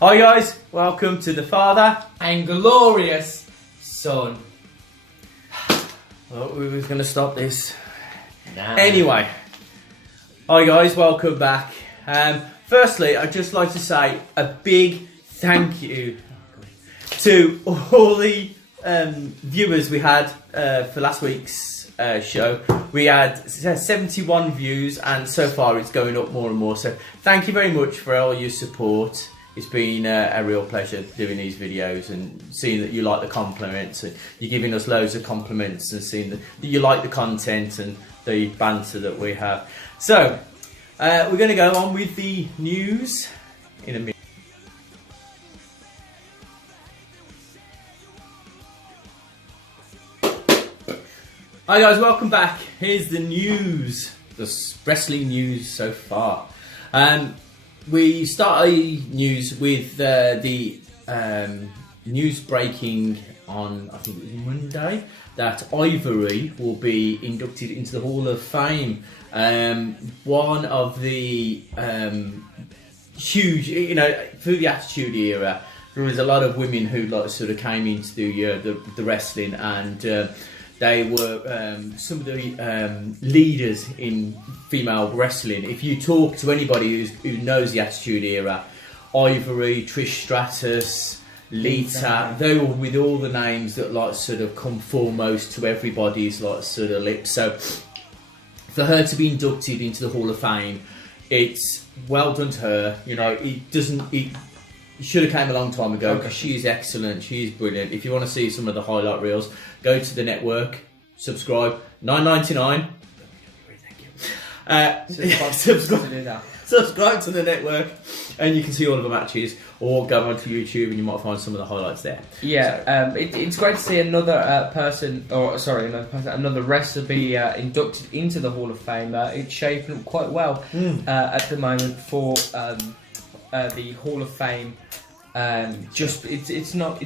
Hi guys, welcome to the Father and Glorious Son. Well, we was going to stop this. Nah. Anyway, hi guys, welcome back. Firstly, I'd just like to say a big thank you to all the viewers we had for last week's show. We had 71 views and so far it's going up more and more. So thank you very much for all your support. It's been a real pleasure doing these videos and seeing that you like the compliments and you're giving us loads of compliments and seeing that you like the content and the banter that we have. So we're going to go on with the news in a minute. Hi guys, welcome back. Here's the news, the wrestling news so far. We start the news with the news breaking on, I think it was Monday, that Ivory will be inducted into the Hall of Fame. One of the huge, you know, through the Attitude Era, there was a lot of women who like sort of came into the wrestling, and they were some of the leaders in female wrestling. If you talk to anybody who knows the Attitude Era, Ivory, Trish Stratus, Lita, they were with all the names that like sort of come foremost to everybody's like sort of lips. So for her to be inducted into the Hall of Fame, it's well done to her. You know, it should have came a long time ago because she is excellent, she is brilliant. If you want to see some of the highlight reels, go to the network, subscribe, $9.99. Subscribe to the network and you can see all of the matches, or go onto YouTube and you might find some of the highlights there. Yeah, it's great to see another another wrestler be inducted into the Hall of Fame. It's shaping up quite well at the moment for the Hall of Fame. It's not. I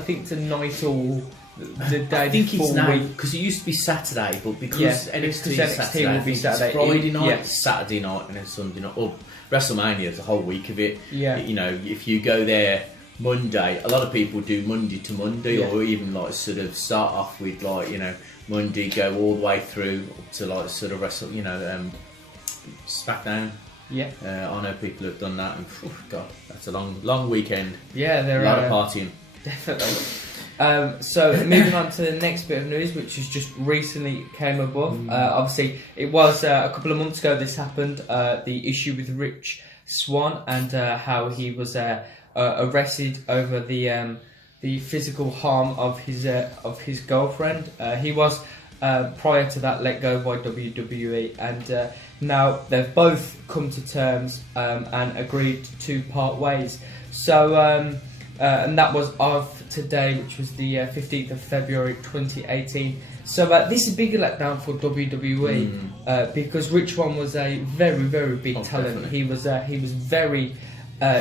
think it's a night or the day I think before it's now because it used to be Saturday, but because NXT is Saturday, will be Saturday. It's Friday night, Saturday night, and then Sunday night. Or WrestleMania is a whole week of it. Yeah. You know, if you go there Monday, a lot of people do Monday to Monday, or even like sort of start off with like, you know, Monday, go all the way through up to like sort of Smackdown. Yeah, I know people have done that, and God, that's a long weekend. Yeah, there a lot of partying. Definitely. So moving on to the next bit of news, which has just recently came above. Obviously, it was a couple of months ago this happened. The issue with Rich Swann and how he was arrested over the physical harm of his girlfriend. He was prior to that let go by WWE, and now they've both come to terms and agreed to part ways. So and that was of today, which was the 15th of February 2018. So this is a big letdown for WWE because Rich Swann was a very, very big talent. Definitely. He was very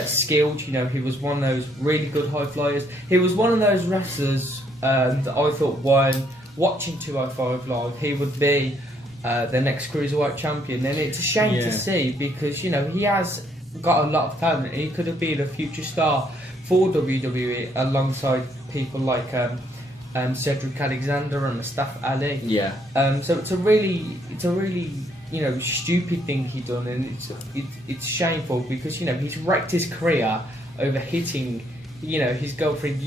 skilled. You know, he was one of those really good high flyers. He was one of those wrestlers that I thought, when watching 205 Live, he would be the next Cruiserweight champion. And it's a shame to see, because, you know, he has got a lot of talent. He could have been a future star for WWE alongside people like Cedric Alexander and Mustafa Ali. Yeah. So it's a really you know, stupid thing he done, and it's shameful because, you know, he's wrecked his career over hitting, you know, his girlfriend.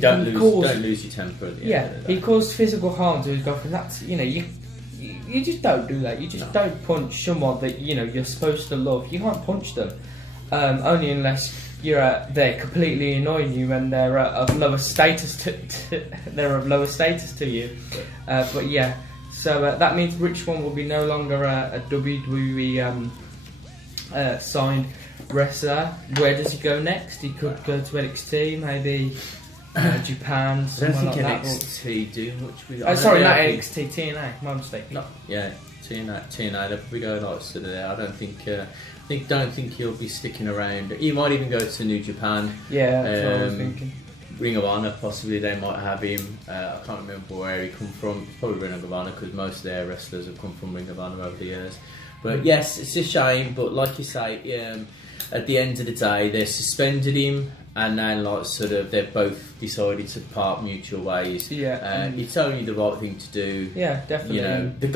Don't lose your temper at the end of the day. He caused physical harm to his girlfriend. That's, you know, you just don't do that. You just don't punch someone that, you know, you're supposed to love. You can't punch them, only unless they're completely annoying you and they're of lower status to you. But yeah, so that means Rich Swann will be no longer a WWE signed wrestler. Where does he go next? He could go to NXT, maybe Japan. I don't think like NXT do much with. Sorry, not NXT, TNA. My mistake. No, yeah, TNA. They'll probably go like sort of there. I don't think he'll be sticking around. He might even go to New Japan. Yeah, that's what I was thinking. Ring of Honor, possibly they might have him. I can't remember where he come from. It's probably Ring of Honor, because most of their wrestlers have come from Ring of Honor over the years. But yes, it's a shame. But like you say, at the end of the day, they suspended him, and then like sort of they've both decided to part mutual ways. Yeah, it's only the right thing to do. Yeah, definitely. You know, the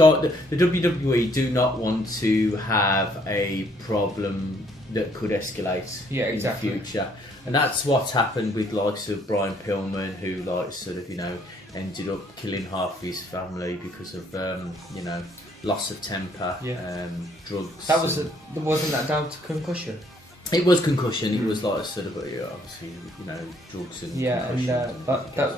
WWE do not want to have a problem that could escalate in the future, and that's what's happened with likes of Brian Pillman, who like sort of ended up killing half his family because of loss of temper, drugs. Wasn't that down to concussion? It was concussion. It was like sort of obviously drugs and and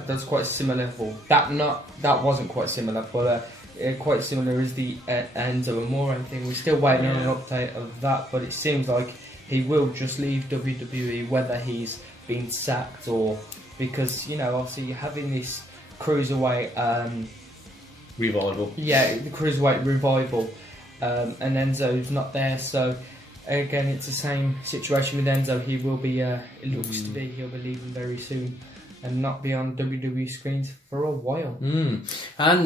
that's quite similar. Well, that wasn't quite similar, but quite similar is the Enzo Amore thing. We're still waiting on an update of that, but it seems like he will just leave WWE, whether he's been sacked or because obviously you're having this cruiserweight revival. Yeah, the cruiserweight revival, and Enzo's not there, so. Again, it's the same situation with Enzo. He will be, it looks to be, he'll be leaving very soon and not be on WWE screens for a while. And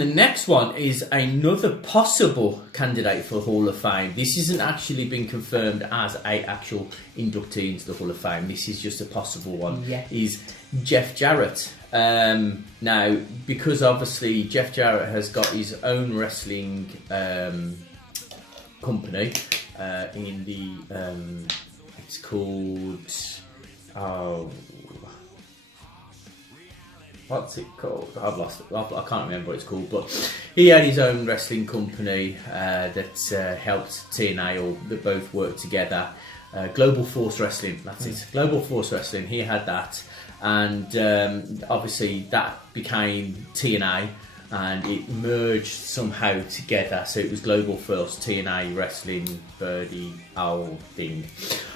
the next one is another possible candidate for Hall of Fame. This hasn't actually been confirmed as an actual inductee into the Hall of Fame. This is just a possible one. Yeah. Is Jeff Jarrett. Now, because obviously Jeff Jarrett has got his own wrestling company. In the it's called what's it called? I've lost it. I can't remember what it's called. But he had his own wrestling company that helped TNA, or that both worked together. Global Force Wrestling. That's it. Global Force Wrestling. He had that, and obviously that became TNA. And it merged somehow together, so it was Global Force TNA Wrestling Birdie Owl thing.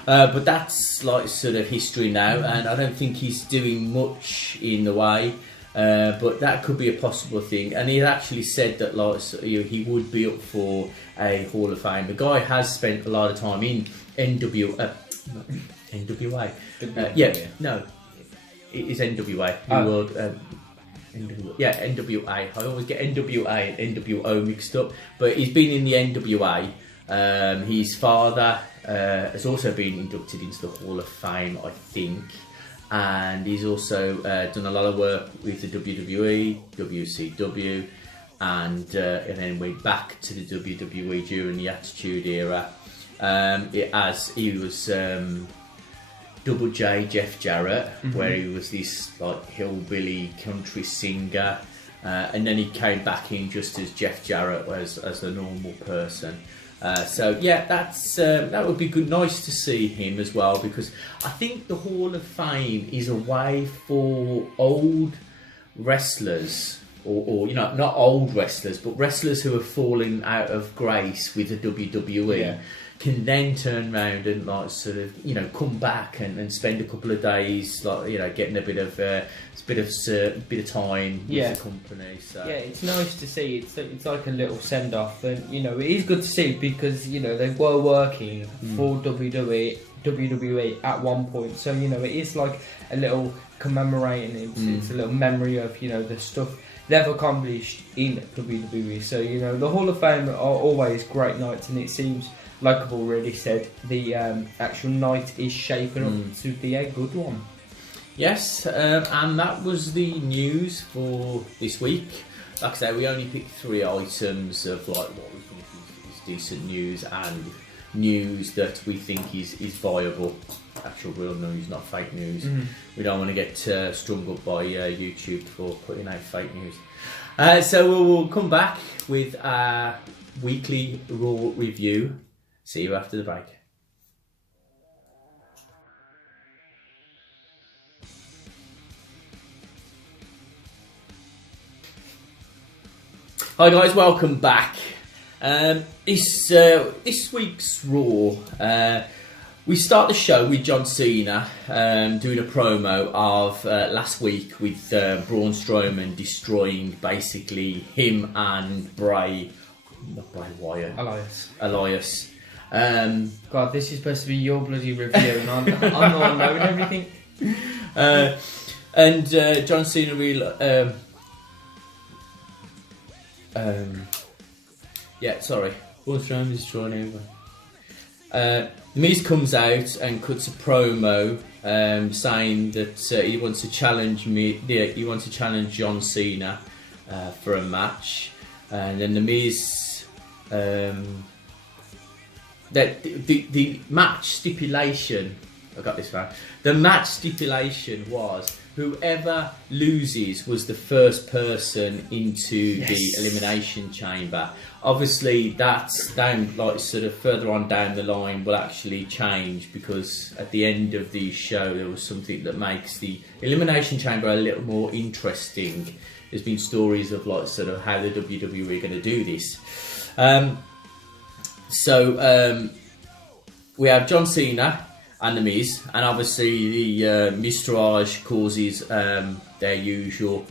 But that's like sort of history now, and I don't think he's doing much in the way. But that could be a possible thing. And he actually said that like he would be up for a Hall of Fame. The guy has spent a lot of time in NWA. It is NWA. World. NWA. I always get NWA and NWO mixed up. But he's been in the NWA. His father has also been inducted into the Hall of Fame, I think. And he's also done a lot of work with the WWE, WCW, and then went back to the WWE during the Attitude Era. He was Double J Jeff Jarrett, where he was this like hillbilly country singer, and then he came back in just as Jeff Jarrett as a normal person. So yeah, that would be good, nice to see him as well, because I think the Hall of Fame is a way for old wrestlers, or not old wrestlers, but wrestlers who have fallen out of grace with the WWE. Can then turn around and like sort of come back and spend a couple of days like getting a bit of time with the company. So yeah, it's nice to see. It's like a little send off, and it is good to see because they were working for WWE at one point. So it is like a little commemorating. It's a little memory of the stuff they've accomplished in WWE. So the Hall of Fame are always great nights, and it seems, like I've already said, the actual night is shaping up to be a good one. Yes, and that was the news for this week. Like I say, we only picked 3 items of like what we think is decent news and news that we think is viable. Actual real news, not fake news. We don't want to get strung up by YouTube for putting out fake news. So we'll come back with our weekly Raw review. See you after the break. Hi guys, welcome back. This week's Raw, we start the show with John Cena doing a promo of last week with Braun Strowman destroying basically him and Elias. God, this is supposed to be your bloody review, and I'm not knowing everything. And John Cena really. Braun Strowman destroying everyone. The Miz comes out and cuts a promo saying that he wants to challenge he wants to challenge John Cena for a match, and then the Miz that the match stipulation. I got this right. The match stipulation was whoever loses was the first person into the elimination chamber. Obviously, that's down, like sort of further on down the line, will actually change, because at the end of the show there was something that makes the elimination chamber a little more interesting. There's been stories of like sort of how the WWE are going to do this. We have John Cena and the Miz, and obviously the Miztourage causes their usual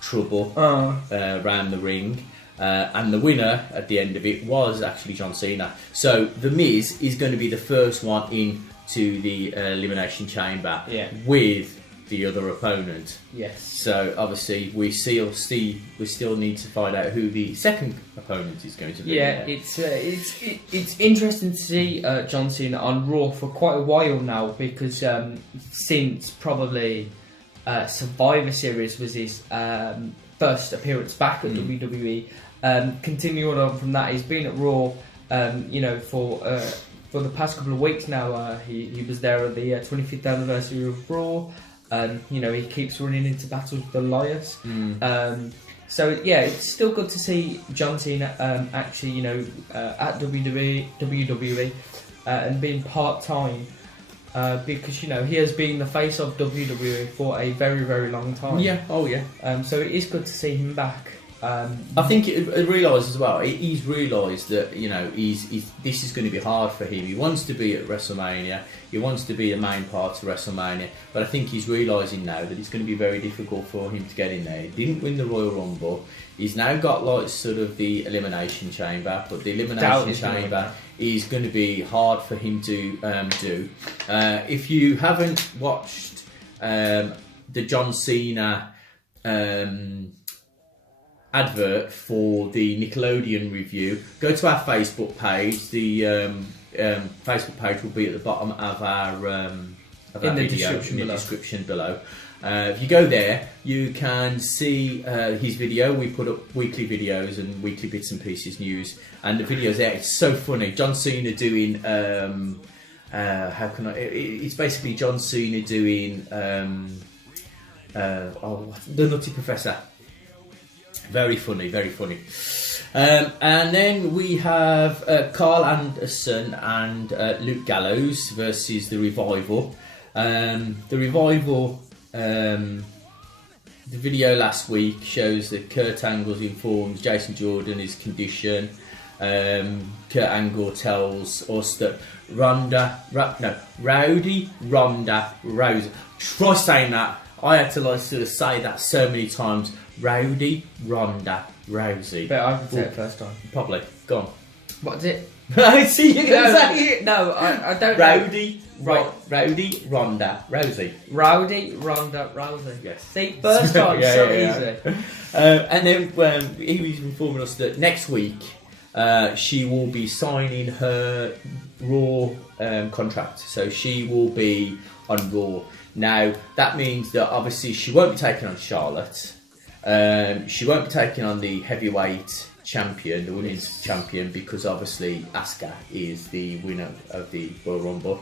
trouble around the ring, and the winner at the end of it was actually John Cena. So the Miz is going to be the first one into the elimination chamber with the other opponent. Yes. So obviously we still need to find out who the second opponent is going to be. Yeah, it's interesting to see John Cena on Raw for quite a while now, because since probably Survivor Series was his first appearance back at WWE. Continuing on from that, he's been at Raw, for the past couple of weeks now. He was there at the 25th anniversary of Raw. He keeps running into battles with Elias. So yeah, it's still good to see John Cena actually, at WWE and being part-time, because he has been the face of WWE for a very, very long time. Yeah. Oh yeah. So it is good to see him back. I think he realised as well. He's realised that this is going to be hard for him. He wants to be at WrestleMania. He wants to be the main part of WrestleMania. But I think he's realising now that it's going to be very difficult for him to get in there. He didn't win the Royal Rumble. He's now got like sort of the Elimination Chamber, but the Elimination Chamber is going to be hard for him to do. If you haven't watched the John Cena advert for the Nickelodeon review, go to our Facebook page. The Facebook page will be at the bottom of our video in the description below. If you go there, you can see his video. We put up weekly videos and weekly bits and pieces news, and the videos there. It's so funny. John Cena doing it's basically John Cena doing the Nutty Professor. Very funny, very funny. And then we have Carl Anderson and Luke Gallows versus The Revival. The Revival, the video last week shows that Kurt Angle informs Jason Jordan his condition. Kurt Angle tells us that Rowdy Ronda Rousey. Try saying that. I had to sort of say that so many times. Rowdy Ronda Rousey. But I can say it first time. Probably. Go on. What is it? I see you can say it. No, I don't Rowdy Ronda Rousey. Rowdy Ronda Rousey. Yes. See, first time, easy. And then he was informing us that next week she will be signing her Raw contract. So she will be on Raw. Now, that means that obviously she won't be taking on Charlotte. She won't be taking on the heavyweight champion, the women's champion, because obviously Asuka is the winner of the Royal Rumble.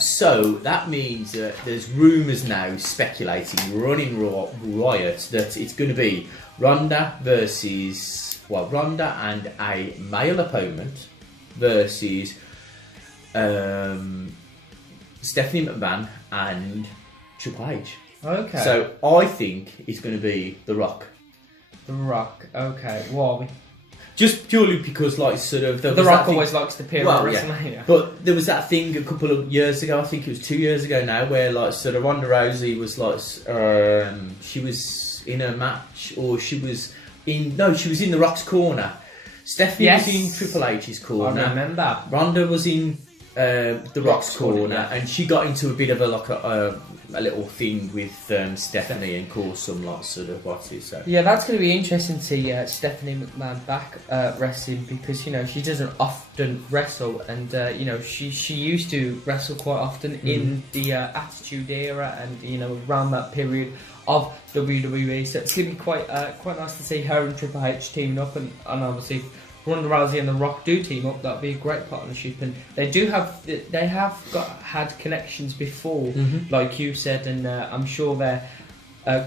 So that means that there's rumours now speculating, running riot, that it's going to be Ronda and a male opponent versus Stephanie McMahon and Triple H. Okay. So I think it's going to be The Rock. The Rock. Okay. Why? Just purely because, The Rock always likes to appear at WrestleMania. Yeah. But there was that thing a couple of years ago. I think it was 2 years ago now, where Ronda Rousey was she was in a match, or she was in The Rock's corner. Stephanie was in Triple H's corner. I remember. Ronda was in the Rock's corner, and she got into a bit of a little thing with Stephanie and caused some lots of bosses. So. Yeah, that's going to be interesting to see Stephanie McMahon back wrestling, because she doesn't often wrestle, and she used to wrestle quite often in the Attitude Era and around that period of WWE. So it's going to be quite nice to see her and Triple H teaming up, and obviously Ronda Rousey and The Rock do team up. That'd be a great partnership, and they have had connections before, like you said, and I'm sure they're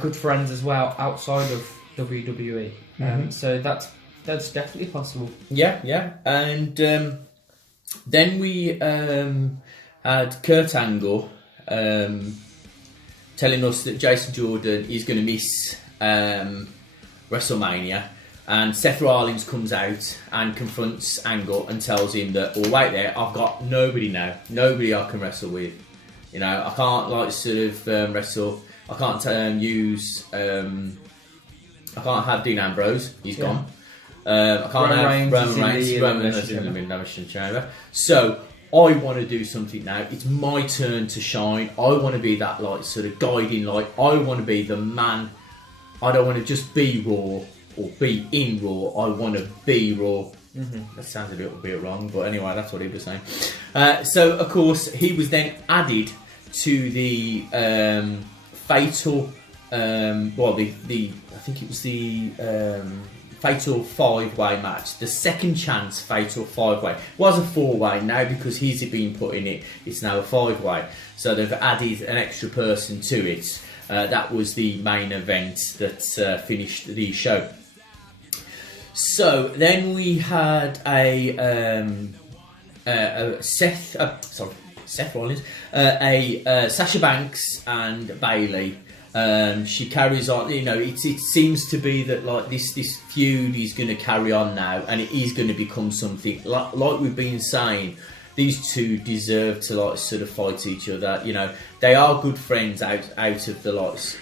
good friends as well outside of WWE. So that's definitely possible. Yeah, and then we had Kurt Angle telling us that Jason Jordan is going to miss WrestleMania. And Seth Rollins comes out and confronts Angle and tells him that, oh, wait there, I've got nobody now. Nobody I can wrestle with. I can't wrestle. I can't use. I can't have Dean Ambrose. He's gone. I can't have Roman Reigns. Roman Reigns in the Elimination Chamber. So I want to do something now. It's my turn to shine. I want to be that guiding light. I want to be the man. I don't want to just be Raw. Or be in Raw. I want to be Raw. That sounds a little bit wrong, but anyway, that's what he was saying. So, of course, he was then added to the fatal. I think it was the fatal 5-way match, the second chance fatal 5-way. It was a 4-way now because he's been put in it. It's now a 5-way. So they've added an extra person to it. That was the main event that finished the show. So then we had Seth Rollins, Sasha Banks and Bayley. She carries on. It seems to be that this feud is going to carry on now, and it is going to become something like we've been saying. These two deserve to fight each other. They are good friends out of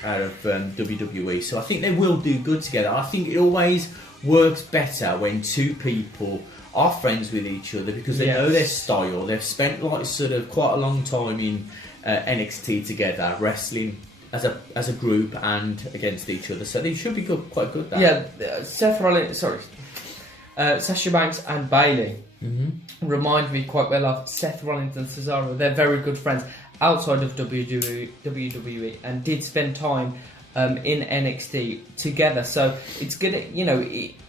WWE. So I think they will do good together. I think it always works better when two people are friends with each other because they know their style. They've spent quite a long time in NXT together, wrestling as a group and against each other. So they should be quite good. Sasha Banks and Bayley remind me quite well of Seth Rollins and Cesaro. They're very good friends outside of WWE and did spend time in NXT together. So it's gonna,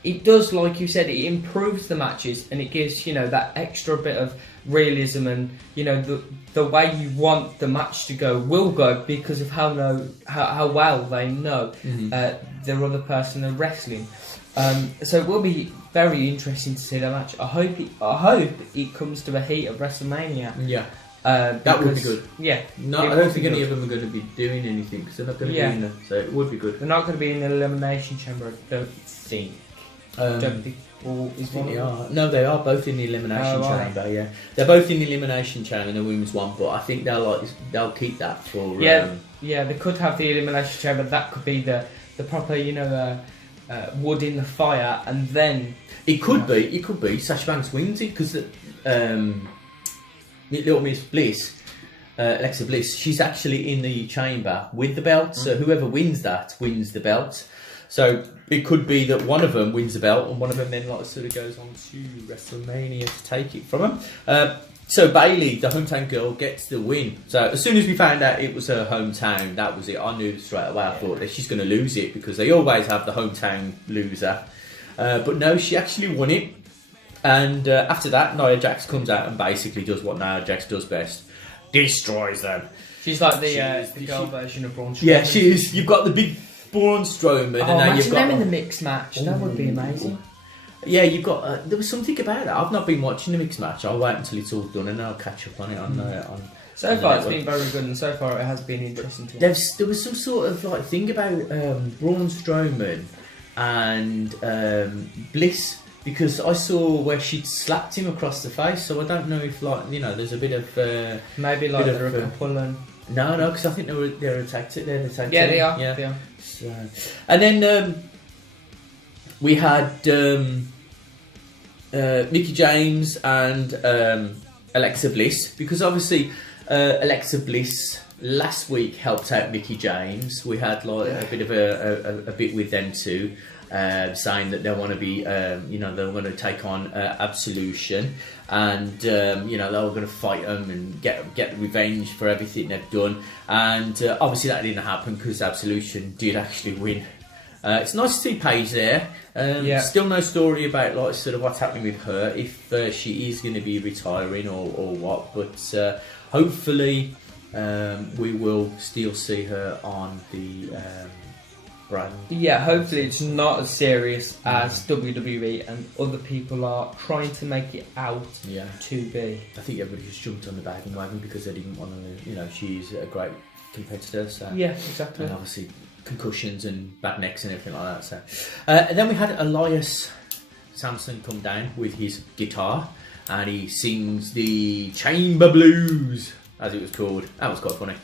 it does, like you said, it improves the matches and it gives that extra bit of realism and the way you want the match to go will go because of how well they know their other person are wrestling. So it will be very interesting to see the match. I hope it comes to a heat of WrestleMania. Yeah. That would be good. Yeah. No, I don't think any of them are going to be doing anything because they're not going to be in there. So it would be good. They're not going to be in the Elimination Chamber, I don't think. Don't think. Or is one? They are. No, they are both in the Elimination Chamber. Yeah, they're both in the Elimination Chamber in the women's one, but I think they'll keep that for. Yeah, they could have the Elimination Chamber. That could be the proper, wood in the fire, and then it could be Sasha Banks wins it because Little Miss Bliss, Alexa Bliss, she's actually in the chamber with the belt. So whoever wins that wins the belt. So it could be that one of them wins the belt and one of them then goes on to WrestleMania to take it from them. So Bayley, the hometown girl, gets the win. So as soon as we found out it was her hometown, that was it. I knew straight away. I thought that she's going to lose it because they always have the hometown loser. But no, she actually won it. And after that, Nia Jax comes out and basically does what Nia Jax does best. Destroys them. She's like the girl version of Braun Strowman. Yeah, she is. You've got the big Braun Strowman. And now you've got them in the mixed match. That would be amazing. Yeah, you've got. There was something about that. I've not been watching the mixed match. I'll wait until it's all done and I'll catch up on it. So far, it's been very good, and so far it has been interesting to watch. There was some sort of thing about Braun Strowman and Bliss, because I saw where she'd slapped him across the face. So I don't know if there's a bit of maybe they're a couple and. No, because I think they're a tag team. Yeah, they are. Yeah, they are. So, and then we had Mickey James and Alexa Bliss, because obviously Alexa Bliss last week helped out Mickey James. We had like a bit of a bit with them too, saying that they want to be, they want to take on Absolution, and they were going to fight them and get revenge for everything they've done. And obviously that didn't happen because Absolution did actually win. It's nice to see Paige there. Still no story about like sort of what's happening with her, if she is going to be retiring or what. But hopefully we will still see her on the brand. Yeah, hopefully it's not as serious as WWE and other people are trying to make it out to be. I think everybody just jumped on the bandwagon because they didn't want to. She's a great competitor. So exactly. And obviously concussions and bad necks and everything like that. So, and then we had Elias Samson come down with his guitar and he sings the Chamber Blues, as it was called. That was quite funny.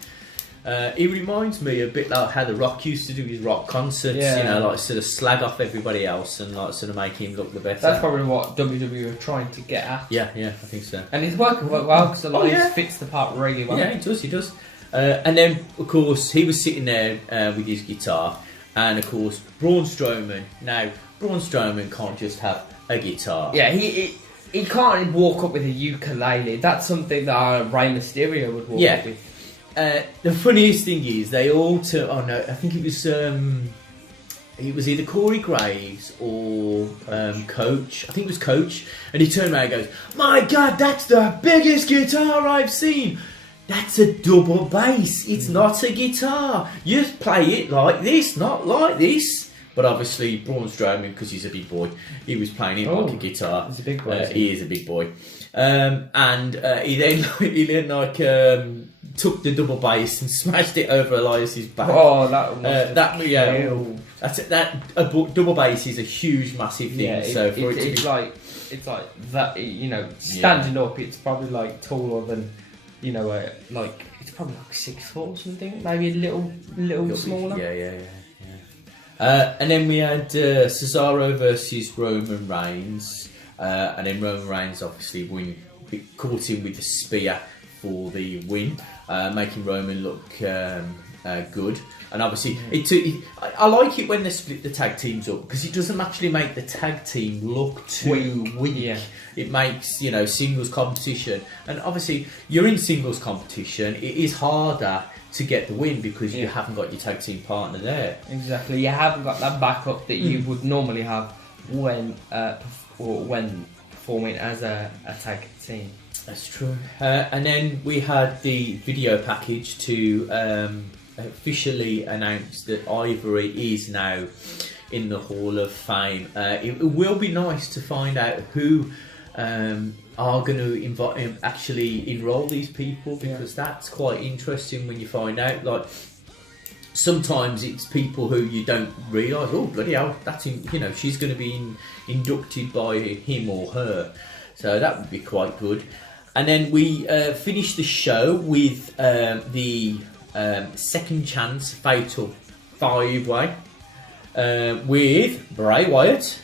He reminds me a bit like how The Rock used to do his rock concerts, like sort of slag off everybody else and like sort of make him look the better. That's probably what WWE are trying to get at. Yeah, I think so. And it's working quite well because Elias fits the part really well. Yeah, he does. And then, of course, he was sitting there with his guitar, and of course, Braun Strowman. Now, Braun Strowman can't just have a guitar. Yeah, he can't walk up with a ukulele. That's something that Rey Mysterio would walk up with. The funniest thing is they all I think it was either Corey Graves or Coach. I think it was Coach, and he turned around and goes, "My God, that's the biggest guitar I've seen. That's a double bass. It's not a guitar. You play it like this, not like this." But obviously, Braun Strowman, because he's a big boy, he was playing it like a guitar. He's a big boy. He is a big boy. And he then took the double bass and smashed it over Elias's back. Oh, that double bass is a huge, massive thing. Yeah, it's like that. Standing up, it's probably like taller than. It's probably like 6 foot or something, maybe a little smaller. Yeah. And then we had Cesaro versus Roman Reigns, and then Roman Reigns obviously caught him with the spear for the win, making Roman look good. And obviously, I like it when they split the tag teams up because it doesn't actually make the tag team look too weak. Yeah. It makes singles competition, and obviously you're in singles competition. It is harder to get the win because you haven't got your tag team partner there. Exactly, you haven't got that backup that you would normally have when performing as a tag team. That's true. And then we had the video package to officially announce that Ivory is now in the Hall of Fame. It will be nice to find out who are going to actually enrol these people, because that's quite interesting when you find out. Like, sometimes it's people who you don't realise, oh bloody hell, that's she's going to be inducted by him or her, so that would be quite good. And then we finished the show with the Second Chance Fatal 5-Way with Bray Wyatt,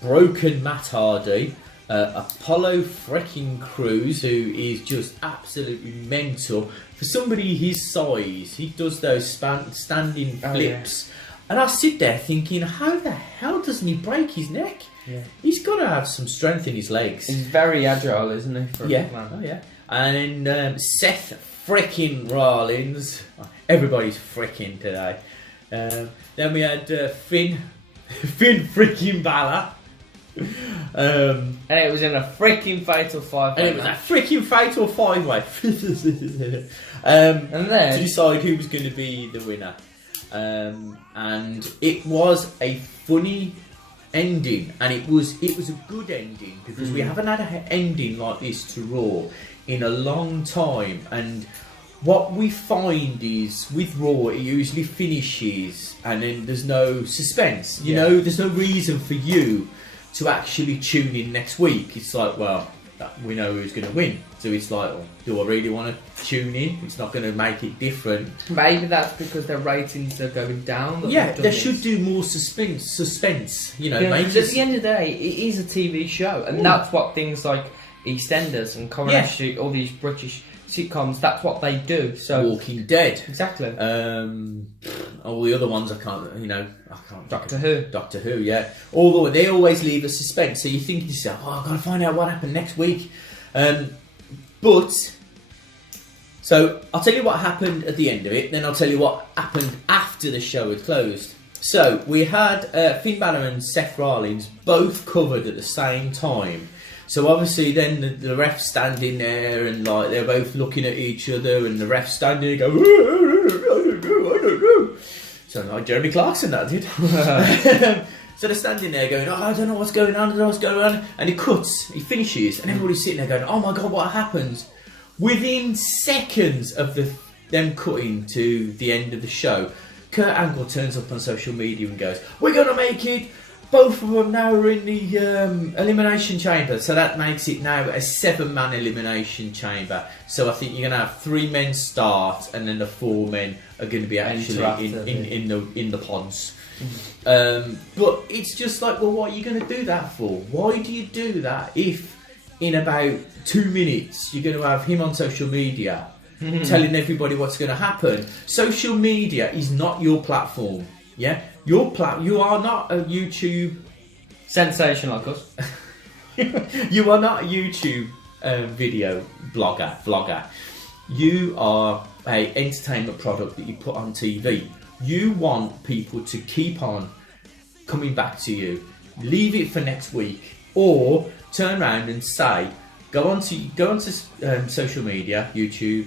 Broken Matt Hardy, Apollo freaking Crews, who is just absolutely mental. For somebody his size, he does those standing flips. And I sit there thinking, how the hell doesn't he break his neck? Yeah. He's got to have some strength in his legs. He's very agile, isn't he? For a big man. Oh, yeah. And then Seth freaking Rollins. Everybody's freaking today. Then we had Finn freaking Balor. And it was in a freaking fatal 5-way. And it was a freaking fatal 5-way. And then to decide who was going to be the winner. And it was a funny ending, and it was a good ending, because we haven't had an ending like this to Raw in a long time. And what we find is with Raw, it usually finishes and then there's no suspense. You know, there's no reason for you to actually tune in next week. It's like, well, we know who's going to win. So it's like, well, do I really want to tune in? It's not going to make it different. Maybe that's because their ratings are going down. Yeah, they should do more suspense. You know, at the end of the day, it is a TV show, and that's what things like EastEnders and Coronation Street, all these British sitcoms. That's what they do. So Walking Dead. Exactly. All the other ones I can't. Doctor Who. Doctor Who, yeah. Although they always leave a suspense, so you think to yourself, "Oh, I've got to find out what happened next week." So I'll tell you what happened at the end of it, then I'll tell you what happened after the show had closed. So we had Finn Balor and Seth Rollins both covered at the same time. So obviously then the ref standing there and like they're both looking at each other and the ref standing there going, I don't know. So like Jeremy Clarkson that did. So they're standing there going, I don't know what's going on, and he cuts, he finishes, and everybody's sitting there going, oh my god, what happens? Within seconds of them cutting to the end of the show, Kurt Angle turns up on social media and goes, we're going to make it, both of them now are in the elimination chamber. So that makes it now a 7-man elimination chamber. So I think you're going to have 3 men start and then the 4 men are going to be actually in the pods. But it's just like, well, what are you going to do that for? Why do you do that if in about 2 minutes you're going to have him on social media telling everybody what's going to happen? Social media is not your platform. Yeah, you are not a YouTube sensation like us. You are not a YouTube video vlogger. You are a entertainment product that you put on TV. You want people to keep on coming back to you. Leave it for next week, or turn around and say, go onto social media, YouTube,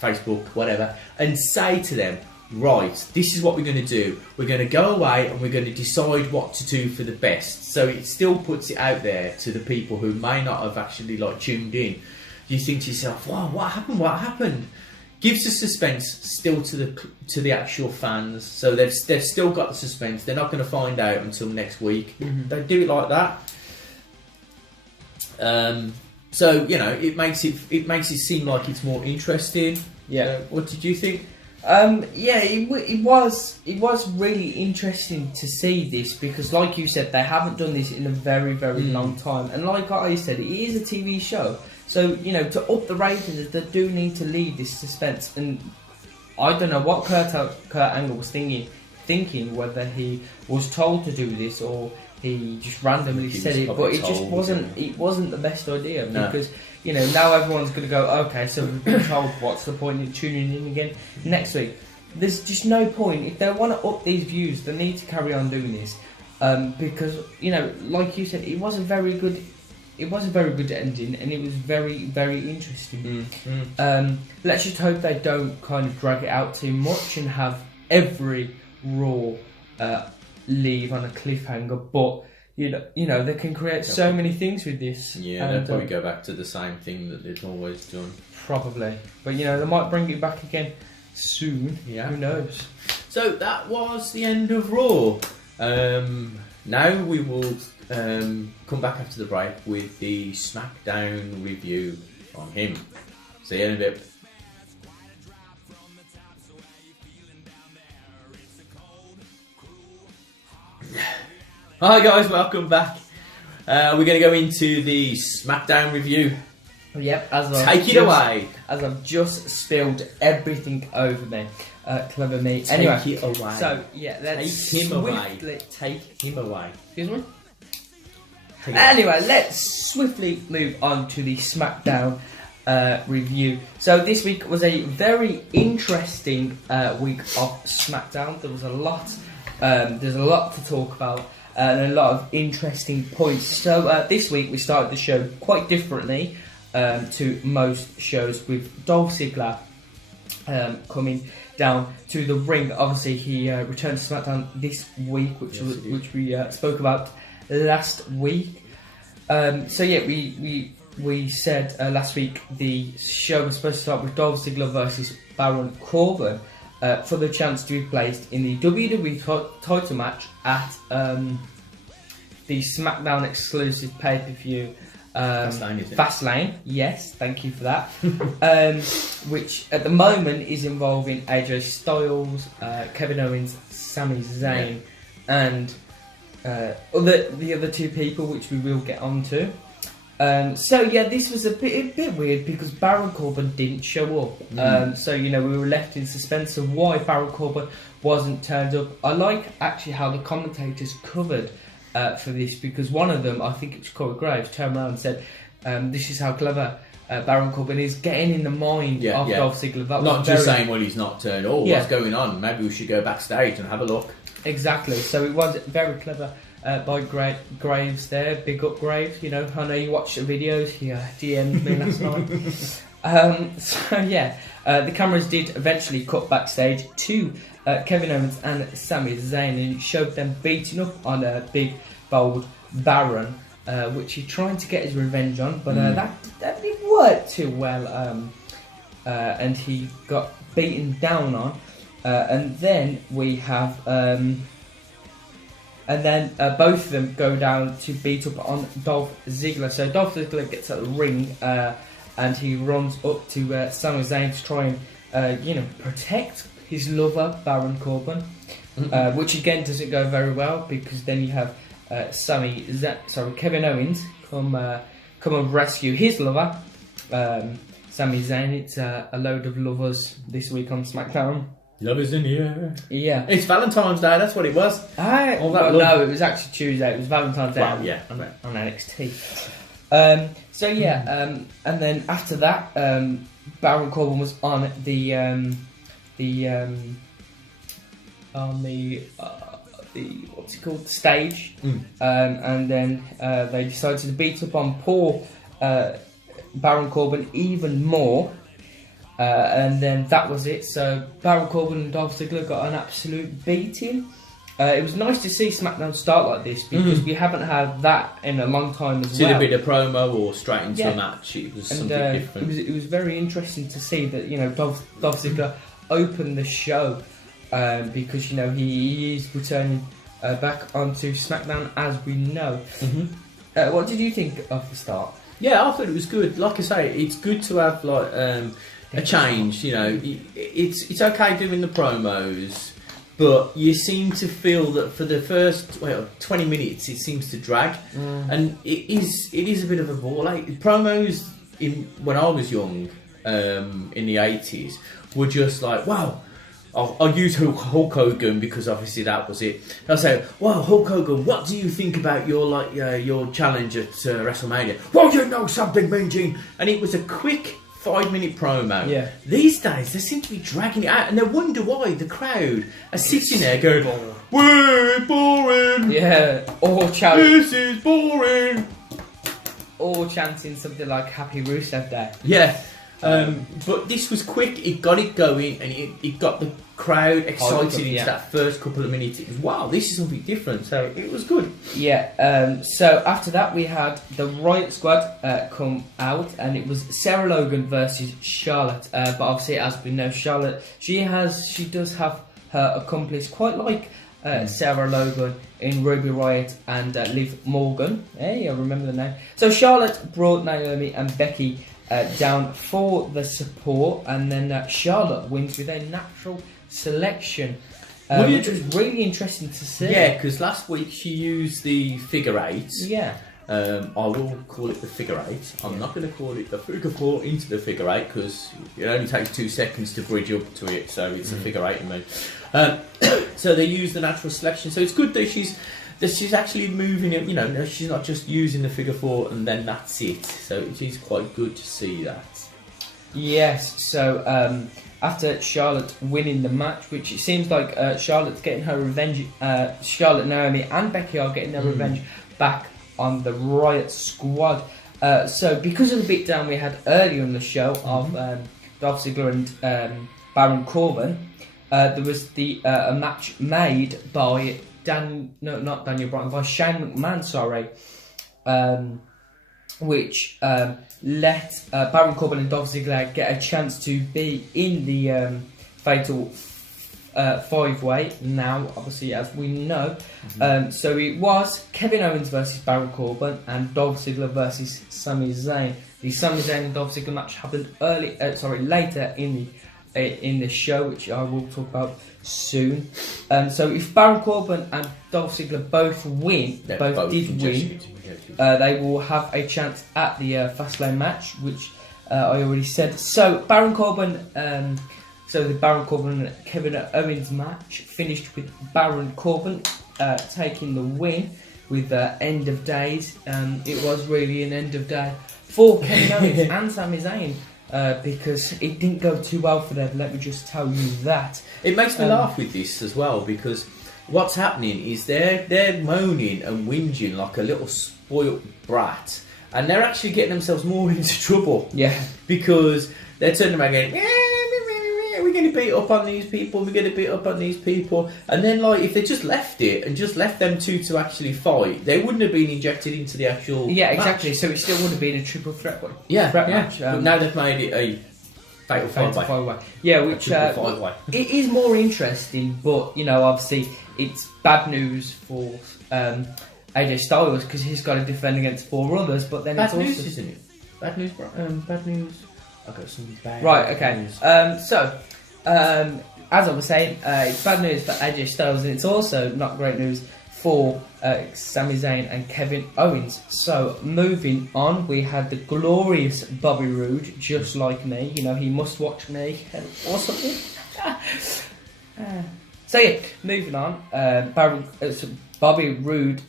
Facebook, whatever, and say to them, right, this is what we're going to do. We're going to go away and we're going to decide what to do for the best. So it still puts it out there to the people who may not have actually tuned in. You think to yourself, wow, what happened? Gives the suspense still to the actual fans. So they've still got the suspense. They're not going to find out until next week. They do it like that. So it makes it seem like it's more interesting. Yeah. What did you think? It was really interesting to see this because, like you said, they haven't done this in a very, very long time. And like I said, it is a TV show, so to up the ratings, they do need to leave this suspense. And I don't know what Kurt Angle was thinking, whether he was told to do this or he just randomly said it, but it just wasn't. It wasn't the best idea because now everyone's going to go, okay, so we've been told, what's the point in tuning in again next week? There's just no point. If they want to up these views, they need to carry on doing this because like you said, it was a very good ending, and it was very, very interesting. Let's just hope they don't kind of drag it out too much and have every Raw leave on a cliffhanger, but they can create so many things with this. Yeah, they'll probably go back to the same thing that they've always done. Probably, but they might bring it back again soon. Yeah, who knows? So that was the end of Raw. Now we will come back after the break with the Smackdown review on him. See you in a bit. Hi guys, welcome back. We're going to go into the Smackdown review. Yep, take it away. As I've just spilled everything over me. Clever me. Anyway, take it away. So yeah, let's take him away. Take him away. Excuse me. Anyway, let's swiftly move on to the Smackdown review. So this week was a very interesting week of Smackdown. There was a lot. There's a lot to talk about and a lot of interesting points. So this week we started the show quite differently to most shows, with Dolph Ziggler coming down to the ring. Obviously he returned to SmackDown this week, which we spoke about last week. So yeah, we said last week the show was supposed to start with Dolph Ziggler versus Baron Corbin for the chance to be placed in the WWE title match at the SmackDown exclusive pay-per-view Fastlane. Yes, thank you for that. Which at the moment is involving AJ Styles, Kevin Owens, Sami Zayn, and the other two people, which we will get onto. So yeah, this was a bit weird because Baron Corbin didn't show up. So we were left in suspense of why Baron Corbin wasn't turned up. I like actually how the commentators covered for this, because one of them, I think it was Corey Graves, turned around and said, "This is how clever Baron Corbin is getting in the mind of Dolph Ziggler." That not just saying, "Well, he's not turned." What's going on? Maybe we should go backstage and have a look. Exactly. So it was very clever. By Graves there, big up Graves. I know you watched the videos. He DM'd me last night. The cameras did eventually cut backstage to Kevin Owens and Sami Zayn, and it showed them beating up on a big bold Baron, which he's trying to get his revenge on, but that didn't work too well, and he got beaten down on, and then we have. And then both of them go down to beat up on Dolph Ziggler. So Dolph Ziggler gets at the ring and he runs up to Sami Zayn to try and protect his lover Baron Corbin, which again doesn't go very well, because then you have Kevin Owens come and rescue his lover, Sami Zayn. It's a load of lovers this week on Smackdown. Love is in the air. Yeah. It's Valentine's Day, that's what it was. No, it was actually Tuesday. It was Valentine's Day on NXT. And then after that, Baron Corbin was on the what's it called, the stage, and then they decided to beat up on poor Baron Corbin even more. And then that was it. So Baron Corbin and Dolph Ziggler got an absolute beating. It was nice to see SmackDown start like this, because we haven't had that in a long time as well. See a bit of promo or straight into a match. It was something different. It was very interesting to see that Dolph Ziggler opened the show, because he is returning back onto SmackDown, as we know. What did you think of the start? Yeah, I thought it was good. Like I say, it's good to have a change. It's okay doing the promos, but you seem to feel that for the first 20 minutes it seems to drag, and it is a bit of a bore. Promos when I was young, in the 80s, were just like, wow. I'll use Hulk Hogan because obviously that was it. I'll say, "Wow, Hulk Hogan, what do you think about your challenge at WrestleMania?" "Well, you know something, Mean Gene," and it was a quick 5-minute promo. Yeah. These days they seem to be dragging it out, and they wonder why the crowd are sitting there going, "We're boring." Yeah. Or chanting. "This is boring." Or chanting something like "Happy Rusev Day." Yeah. But this was quick, it got it going, and it got the crowd excited into that first couple of minutes. It was, wow, this is something different, so it was good. Yeah, so after that we had the Riot Squad come out, and it was Sarah Logan versus Charlotte. But obviously, as we know, Charlotte, she does have her accomplice, quite like Sarah Logan in Ruby Riott and Liv Morgan. Hey, I remember the name. So Charlotte brought Naomi and Becky down for the support, and then Charlotte wins with a natural selection, which was really interesting to see. Yeah, because last week she used the figure eight. Yeah. I will call it the figure eight. I'm not going to call it the figure four into the figure eight, because it only takes 2 seconds to bridge up to it, so it's a figure eight in me. So they use the natural selection, so it's good that she's actually moving it. She's not just using the figure four and then that's it. So it is quite good to see that. Yes. So after Charlotte winning the match, which it seems like Charlotte's getting her revenge. Charlotte, Naomi, and Becky are getting their revenge back on the Riot Squad. So because of the beatdown we had earlier in the show of Dolph Ziggler and Baron Corbin, there was a match made by not Daniel Bryan, by Shane McMahon, which let Baron Corbin and Dolph Ziggler get a chance to be in the Fatal 5-way now, obviously, as we know. So it was Kevin Owens versus Baron Corbin and Dolph Ziggler versus Sami Zayn. The Sami Zayn and Dolph Ziggler match happened later in in the show, which I will talk about soon. So if Baron Corbin and Dolph Ziggler both win, both did win, they will have a chance at the Fastlane match, which I already said. So Baron Corbin, the Baron Corbin and Kevin Owens match finished with Baron Corbin taking the win with End of Days. It was really an end of day for Kevin Owens and Sami Zayn. Because it didn't go too well for them, let me just tell you that. It makes me laugh with this as well, because what's happening is they're moaning and whinging like a little spoilt brat, and they're actually getting themselves more into trouble. Yeah. Because they're turning around going, we're going to beat up on these people, we're going to beat up on these people. And then, like, if they just left it and just left them two to actually fight, they wouldn't have been injected into the actual exactly. match. So it still would have been a triple threat match. But now they've made it a fatal five-way. Yeah, which it is more interesting, but, you know, obviously it's bad news for AJ Styles because he's got to defend against 4 others, but then bad news, isn't it? Bad news, bad news. I've got some bad Right, okay. As I was saying, it's bad news for AJ Styles, and it's also not great news for Sami Zayn and Kevin Owens. So, moving on, we had the glorious Bobby Roode, just like me. You know, he must watch me or something. So, yeah, moving on. Bobby Roode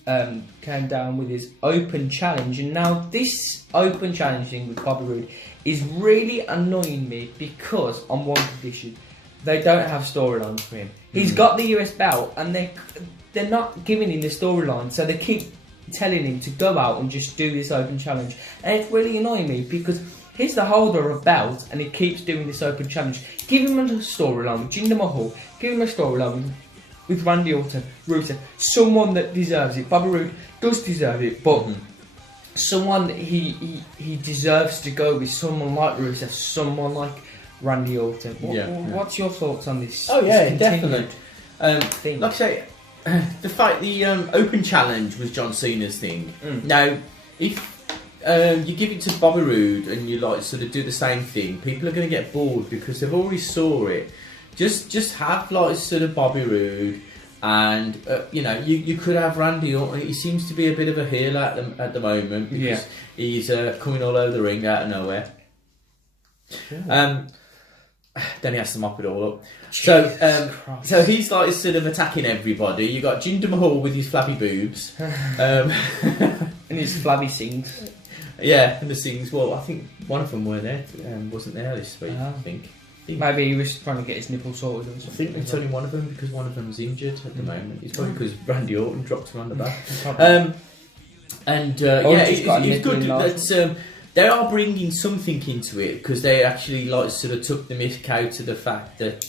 came down with his open challenge, and now this open challenge thing with Bobby Roode is really annoying me because, on one condition, they don't have storylines for him. He's got the US belt, and they're not giving him the storyline, so they keep telling him to go out and just do this open challenge, and it's really annoying me because he's the holder of belt, and he keeps doing this open challenge. Give him a storyline with Jinder Mahal. Give him a storyline with Randy Orton, Rusev, someone that deserves it. Bobby Roode does deserve it, but someone he deserves to go with, someone like Rusev, someone like Randy Orton. What's your thoughts on this? Oh yeah, definitely. Thing? Like I say, the open challenge was John Cena's thing. Now, if you give it to Bobby Roode and you like sort of do the same thing, people are going to get bored because they've already saw it. Just have like sort of Bobby Roode, and you know, you could have Randy Orton. He seems to be a bit of a heel at the moment because he's coming all over the ring out of nowhere. Then he has to mop it all up. So he's like sort of attacking everybody. You got Jinder Mahal with his flabby boobs, and his flabby sings. Yeah, and the sings. Well, I think one of them wasn't there this week. I think. Maybe he was trying to get his nipple sorted or something. I think it's only one of them because one of them's injured at the moment. It's probably because Randy Orton dropped him on the back. It's good that they are bringing something into it because they actually like sort of took the mick out of the fact that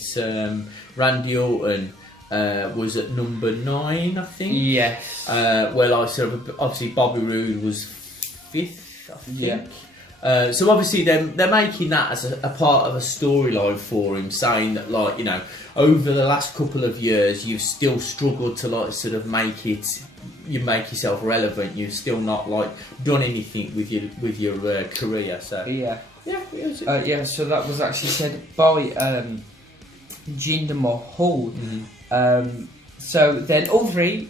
Randy Orton was at number 9, I think. Yes. Obviously Bobby Roode was 5th, I think. Yeah. So obviously they're making that as a part of a storyline for him, saying that, like, you know, over the last couple of years you've still struggled to like sort of make yourself relevant. You've still not like done anything with your career. So so that was actually said by Jinder Mahal. So then all three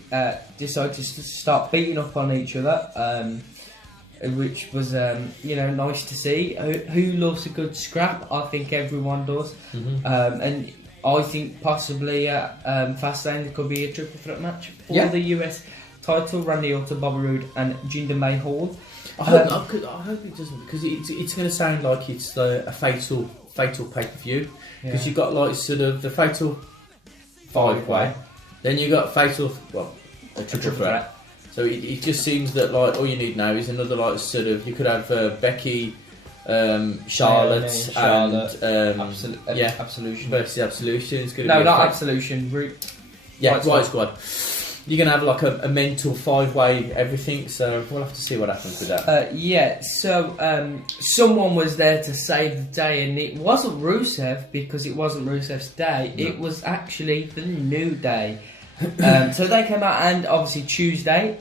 decided to start beating up on each other. Which was, nice to see. Who loves a good scrap? I think everyone does. And I think possibly at Fastlane there could be a triple threat match for the US title. Randy Orton, Bobby Roode and Jinder Mahal. I hope it doesn't, because it's going to sound like it's a fatal pay-per-view. Because you've got like sort of the fatal 5-way. Then you've got fatal, a triple threat. So it just seems that like all you need now is another like sort of, you could have Becky, Charlotte, and Absolution versus Absolution. It's gonna no, be not Absolution. White Squad. You're gonna have like a mental 5-way everything. So we'll have to see what happens with that. So someone was there to save the day, and it wasn't Rusev because it wasn't Rusev's day. No. It was actually the New Day. So they came out, and obviously Tuesday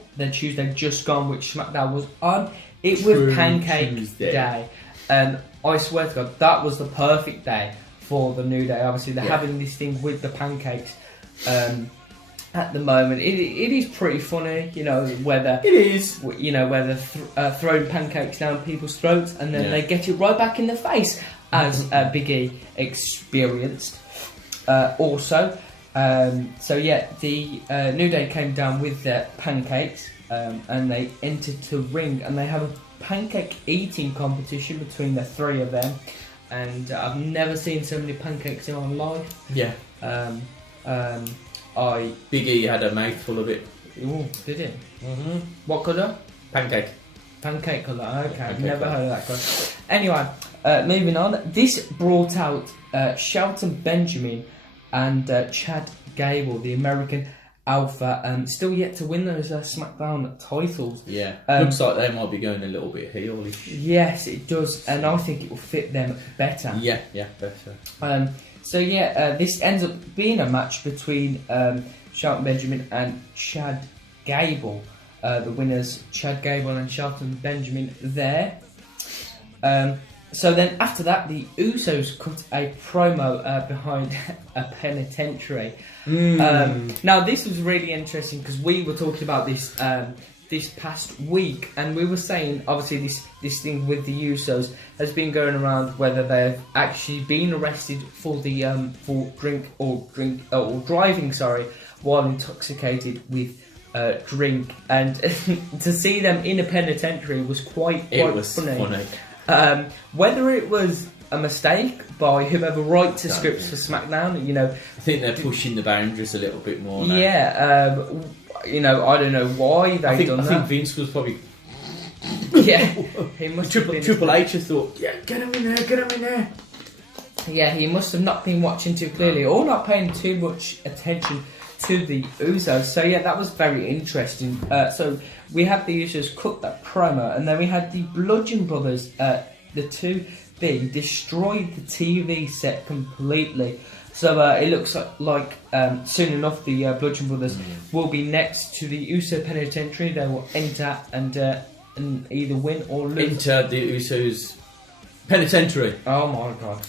just gone, which Smackdown was on. It was Pancake Day. I swear to God, that was the perfect day for the New Day. Obviously, they're having this thing with the pancakes at the moment. It is pretty funny, you know, whether it is, you know, whether throwing pancakes down people's throats and then they get it right back in the face, as Big E experienced. Also, so yeah, the New Day came down with their pancakes and they entered the ring, and they have a pancake eating competition between the three of them. And I've never seen so many pancakes in my life. Yeah. Big E had a mouthful of it. Ooh, did it? Mm-hmm. What colour? Pancake. Pancake colour. Okay, I've Pancake never colour. heard of that colour. Anyway, moving on. This brought out Shelton Benjamin and Chad Gable, the American Alpha, still yet to win those SmackDown titles. Yeah. Looks like they might be going a little bit heelish. Yes, it does, and I think it will fit them better. Yeah, better. So yeah, this ends up being a match between Shelton Benjamin and Chad Gable. The winners, Chad Gable and Shelton Benjamin there. So then after that, the Usos cut a promo behind a penitentiary. Now this was really interesting because we were talking about this this past week, and we were saying obviously this thing with the Usos has been going around whether they've actually been arrested for the for driving, while intoxicated with drink, and to see them in a penitentiary was quite funny. Whether it was a mistake by whoever writes the scripts for SmackDown, you know, I think they're pushing the boundaries a little bit more now. Yeah, you know, I don't know why they've done that. I think Vince was probably... Yeah, he must have been... Triple H has thought, yeah, get him in there. Yeah, he must have not been watching too clearly or not paying too much attention to the Usos. So yeah, that was very interesting. So we had the Usos cut that promo, and then we had the Bludgeon Brothers, the two big, destroyed the TV set completely. So it looks like soon enough the Bludgeon Brothers will be next to the Uso Penitentiary. They will enter and either win or lose. Enter the Usos Penitentiary. Oh my god.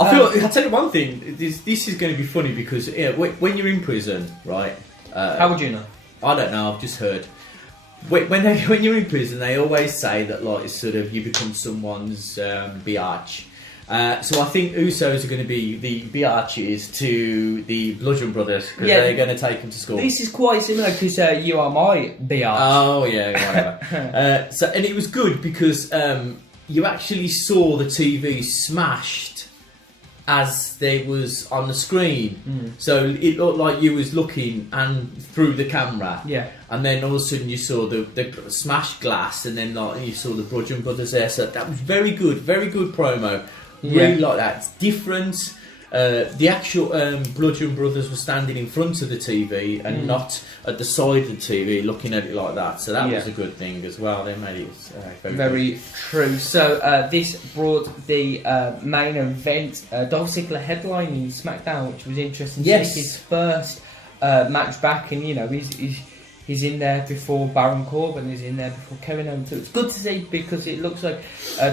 I'll tell you one thing. This is going to be funny because when you're in prison, right? How would you know? I don't know. I've just heard. When you're in prison, they always say that like it's sort of you become someone's biatch. So I think Usos are going to be the biatches to the Bludgeon Brothers because they're going to take them to school. This is quite similar because you are my biatch. Oh yeah, whatever. And it was good because you actually saw the TV smashed as they was on the screen. So it looked like you was looking and through the camera. Yeah. And then all of a sudden you saw the smashed glass, and then like you saw the Bludgeon Brothers there. So that was very good promo. Really like that. It's different. The actual Bludgeon Brothers were standing in front of the TV and not at the side of the TV looking at it like that. So that was a good thing as well. They made it very true. So this brought the main event, Dolph Ziggler headlining SmackDown, which was interesting. Yes. His first match back, and you know he's in there before Baron Corbin, he's in there before Kevin Owens. So it's good to see because it looks like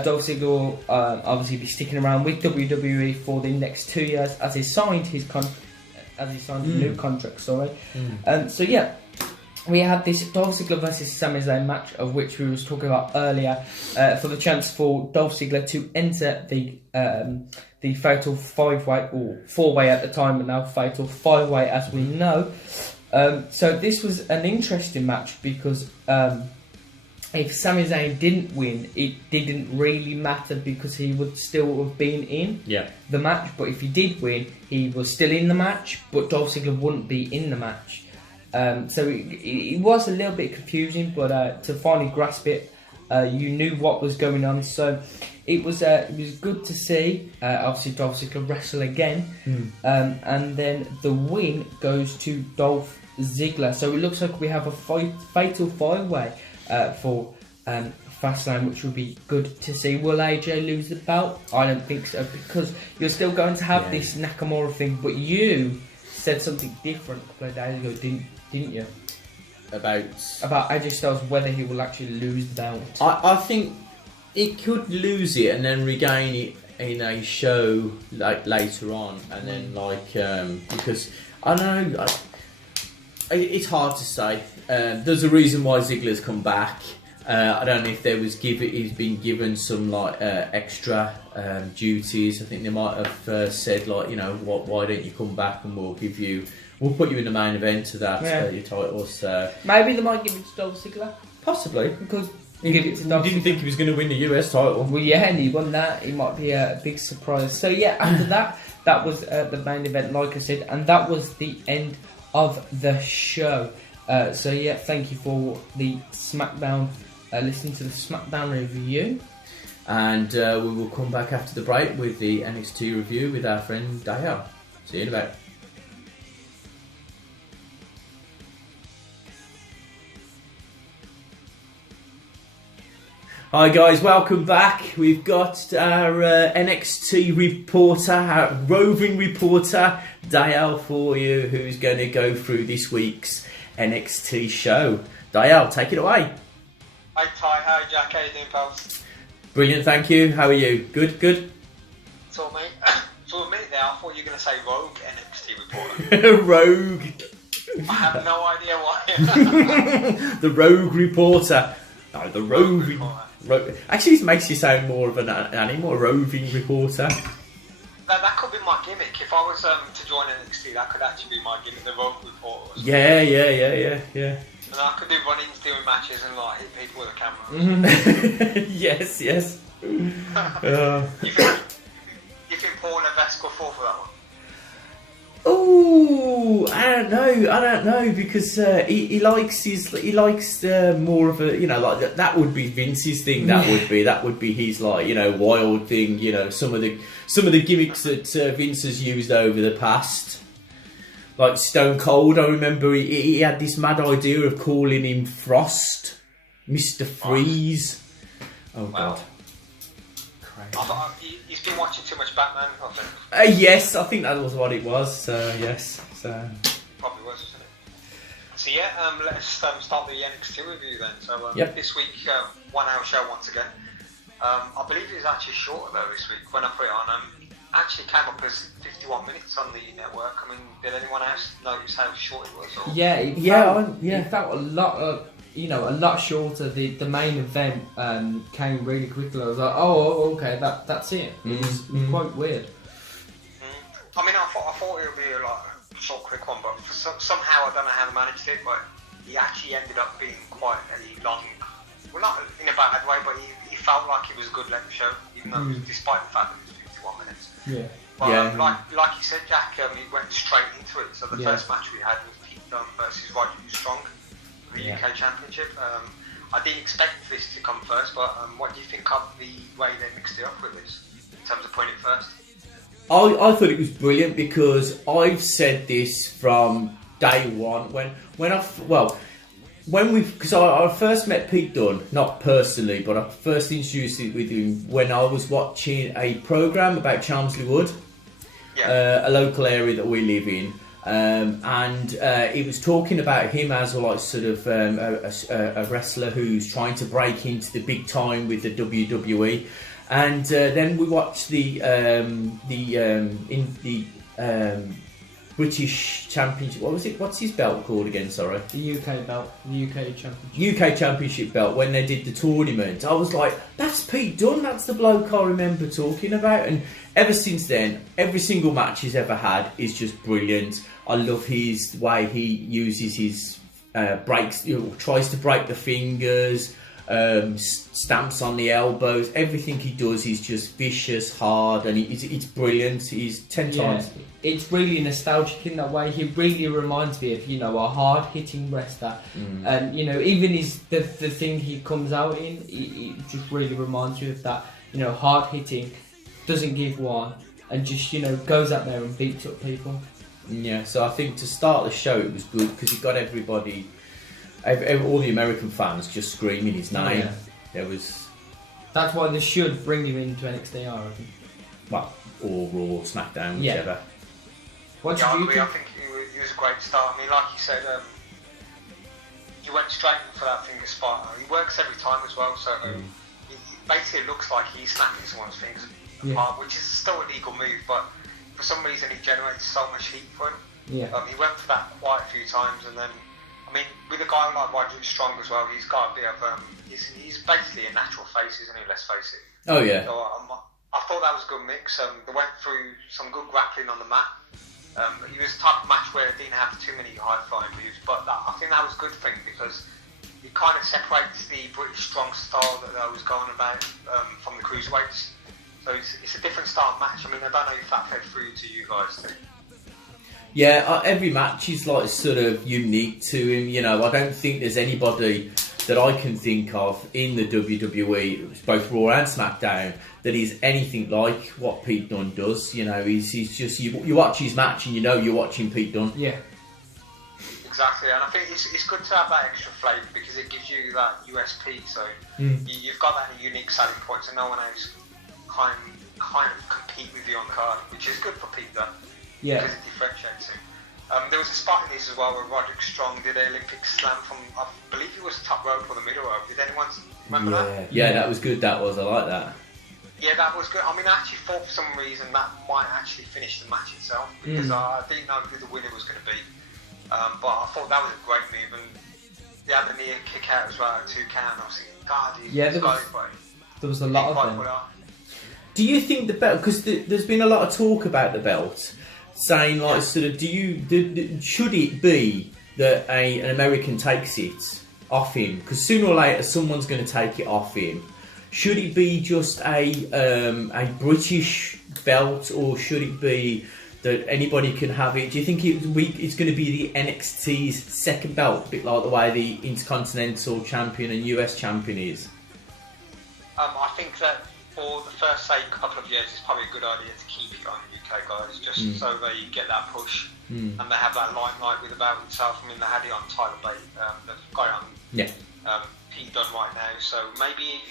Dolph Ziggler will obviously be sticking around with WWE for the next 2 years as he signed his a new contract. So yeah, we had this Dolph Ziggler versus Sami Zayn match, of which we was talking about earlier, for the chance for Dolph Ziggler to enter the fatal 5-way or 4-way at the time, but now fatal 5-way as we know. So this was an interesting match because if Sami Zayn didn't win, it didn't really matter because he would still have been in the match. But if he did win, he was still in the match, but Dolph Ziggler wouldn't be in the match. So it was a little bit confusing, but to finally grasp it, you knew what was going on. So it was good to see. Obviously, Dolph Ziggler wrestle again, and then the win goes to Dolph Ziggler. So it looks like we have a fatal 5-way for Fastlane, which would be good to see. Will AJ lose the belt? I don't think so, because you're still going to have this Nakamura thing. But you said something different a couple of days ago, didn't you? About AJ Styles, whether he will actually lose the belt. I think he could lose it and then regain it in a show like later on, and then like because I don't know, it's hard to say. There's a reason why Ziggler's come back. I don't know if he's been given some like extra duties. I think they might have said like, you know, why don't you come back and we'll put you in the main event of that your title. So maybe they might give it to Dolph Ziggler. Possibly, because he didn't think he was going to win the US title. Well, yeah, and he won that. It might be a big surprise. So yeah, after that was the main event, like I said, and that was the end of the show. So yeah, thank you for the Smackdown. Listen to the Smackdown review, and we will come back after the break with the NXT review with our friend Dale. See you in a bit. Hi guys, welcome back. We've got our NXT reporter, our roving reporter, Dale, for you, who's going to go through this week's NXT show. Dale, take it away. Hi Ty, hi Jack, how you doing, pals? Brilliant, thank you. How are you? Good? So mate, for a minute there I thought you were going to say rogue NXT reporter. Rogue. I have no idea why. The rogue reporter. No, the roving. Actually, this makes you sound more of an animal, a roving reporter. That could be my gimmick. If I was to join NXT, that could actually be my gimmick, the rogue reporter. Yeah. And I could do run-ins, doing matches, and like hit people with a camera. Yes. You think Paul Levesque will fall for that one? Oh, I don't know because he likes more of a, you know, like that would be Vince's thing. That would be his, like, you know, wild thing. You know, some of the gimmicks that Vince has used over the past, like Stone Cold. I remember he had this mad idea of calling him Frost, Mr. Freeze. Oh God. He's been watching too much Batman, I think. Yes, I think that was what it was. Yes. Probably was, wasn't it? So yeah, let's start the NXT review then. So this week, 1 hour show once again. I believe it was actually shorter though this week when I put it on. Actually came up as 51 minutes on the network. I mean, did anyone else notice how short it was? Or? Yeah, it felt a lot. A lot shorter. The main event came really quickly. I was like, oh, okay, that's it. It was quite weird. I mean, I thought it would be a short, quick one, but somehow I don't know how they managed it, but he actually ended up being quite a long. Well, not in a bad way, but he felt like it was a good length show, even though, despite the fact that it was 51 minutes. Yeah. But like you said, Jack, he went straight into it. So the first match we had was Pete Dunne versus Roger Strong. The UK Championship. I didn't expect this to come first, but what do you think of the way they mixed it up with this in terms of putting it first? I thought it was brilliant because I've said this from day one because I first met Pete Dunne, not personally, but I first introduced it with him when I was watching a programme about Chelmsley Wood, a local area that we live in. And it was talking about him as a wrestler who's trying to break into the big time with the WWE, and then we watched the British Championship. What was it? What's his belt called again? Sorry, the UK belt, the UK Championship. UK Championship belt. When they did the tournament, I was like, "That's Pete Dunne. That's the bloke I remember talking about." And ever since then, every single match he's ever had is just brilliant. I love his way he uses his breaks, tries to break the fingers, stamps on the elbows. Everything he does is just vicious, hard, and it's brilliant. He's 10 times. It's really nostalgic in that way. He really reminds me of, a hard-hitting wrestler. And, even the thing he comes out in, it just really reminds you of that, hard-hitting, doesn't give one, and just, goes out there and beats up people. Yeah, so I think to start the show it was good because he got everybody, all the American fans just screaming his name. Yeah. There was. That's why they should bring him into NXT, I reckon. Well, or Raw, Smackdown, whichever. What did you think? I think it was a great start. I mean, like you said, he went straight for that finger spot. He works every time as well, so it basically looks like he's snapping someone's fingers. which is still a legal move, but for some reason he generates so much heat for him. Yeah. He went for that quite a few times, and then, I mean, with a guy like Roderick Strong as well, he's got a bit of, he's basically a natural face, isn't he? Let's face it. Oh yeah. So I thought that was a good mix. They went through some good grappling on the mat. It was a type of match where it didn't have too many high-flying moves, but I think that was a good thing because it kind of separates the British strong style that I was going about from the cruiserweights. So it's a different style of match. I mean, I don't know if that fed through to you guys too. Yeah, every match is like sort of unique to him. You know, I don't think there's anybody that I can think of in the WWE, both Raw and SmackDown, that is anything like what Pete Dunne does. You know, he's just you watch his match and you know you're watching Pete Dunne. Yeah. Exactly, and I think it's good to have that extra flavour because it gives you that USP. So you've got that unique selling point, so no one else kind of compete with you on the card, which is good for Pete Dunne. Yeah. Because it differentiates him. There was a spot in this as well where Roderick Strong did an Olympic slam from, I believe it was top rope or the middle rope. Did anyone remember that? Yeah, that was good. That was. I like that. Yeah, that was good. I mean, I actually thought for some reason that might actually finish the match itself because I didn't know who the winner was going to be. But I thought that was a great move, and they had the near kick out as well, 2 count. I was thinking, God, there was a lot of them. Do you think the belt? Because there's been a lot of talk about the belt, saying like sort of, should it be that an American takes it off him? Because sooner or later someone's going to take it off him. Should it be just a British belt, or should it be that anybody can have it? Do you think it's going to be the NXT's second belt, a bit like the way the Intercontinental Champion and US Champion is? I think that for the first, say, couple of years, it's probably a good idea to keep it on the UK guys, just so they get that push and they have that limelight with the belt itself. I mean, they had it on Tyler Bate, they've got it on Pete Dunne right now, so maybe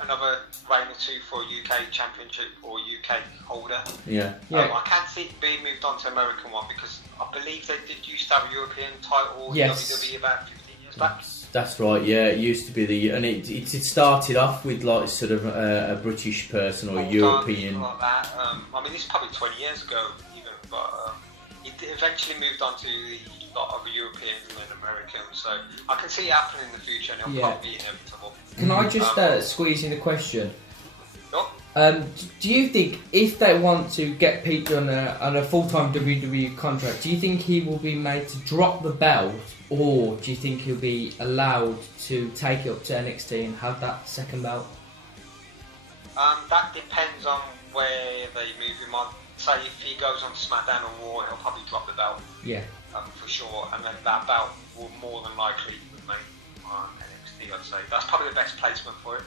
another reign or two for a UK Championship or UK holder. I can't see it being moved on to American one because I believe they did used to have a European title in WWE about 15 years back. That's right, yeah, it used to be it started off with like sort of a British person or a European. Like that. I mean, this is probably 20 years ago even, but it eventually moved on to a lot of Europeans and then Americans, so I can see it happening in the future and it'll probably be inevitable. Can I just squeeze in a question? Sure. Do you think if they want to get Pete on a full-time WWE contract, do you think he will be made to drop the belt, or do you think he'll be allowed to take it up to NXT and have that second belt? That depends on where they move him on. Say if he goes on Smackdown or Raw, he'll probably drop the belt. Yeah. For sure, and then that belt will more than likely remain on NXT, I'd say. That's probably the best placement for it.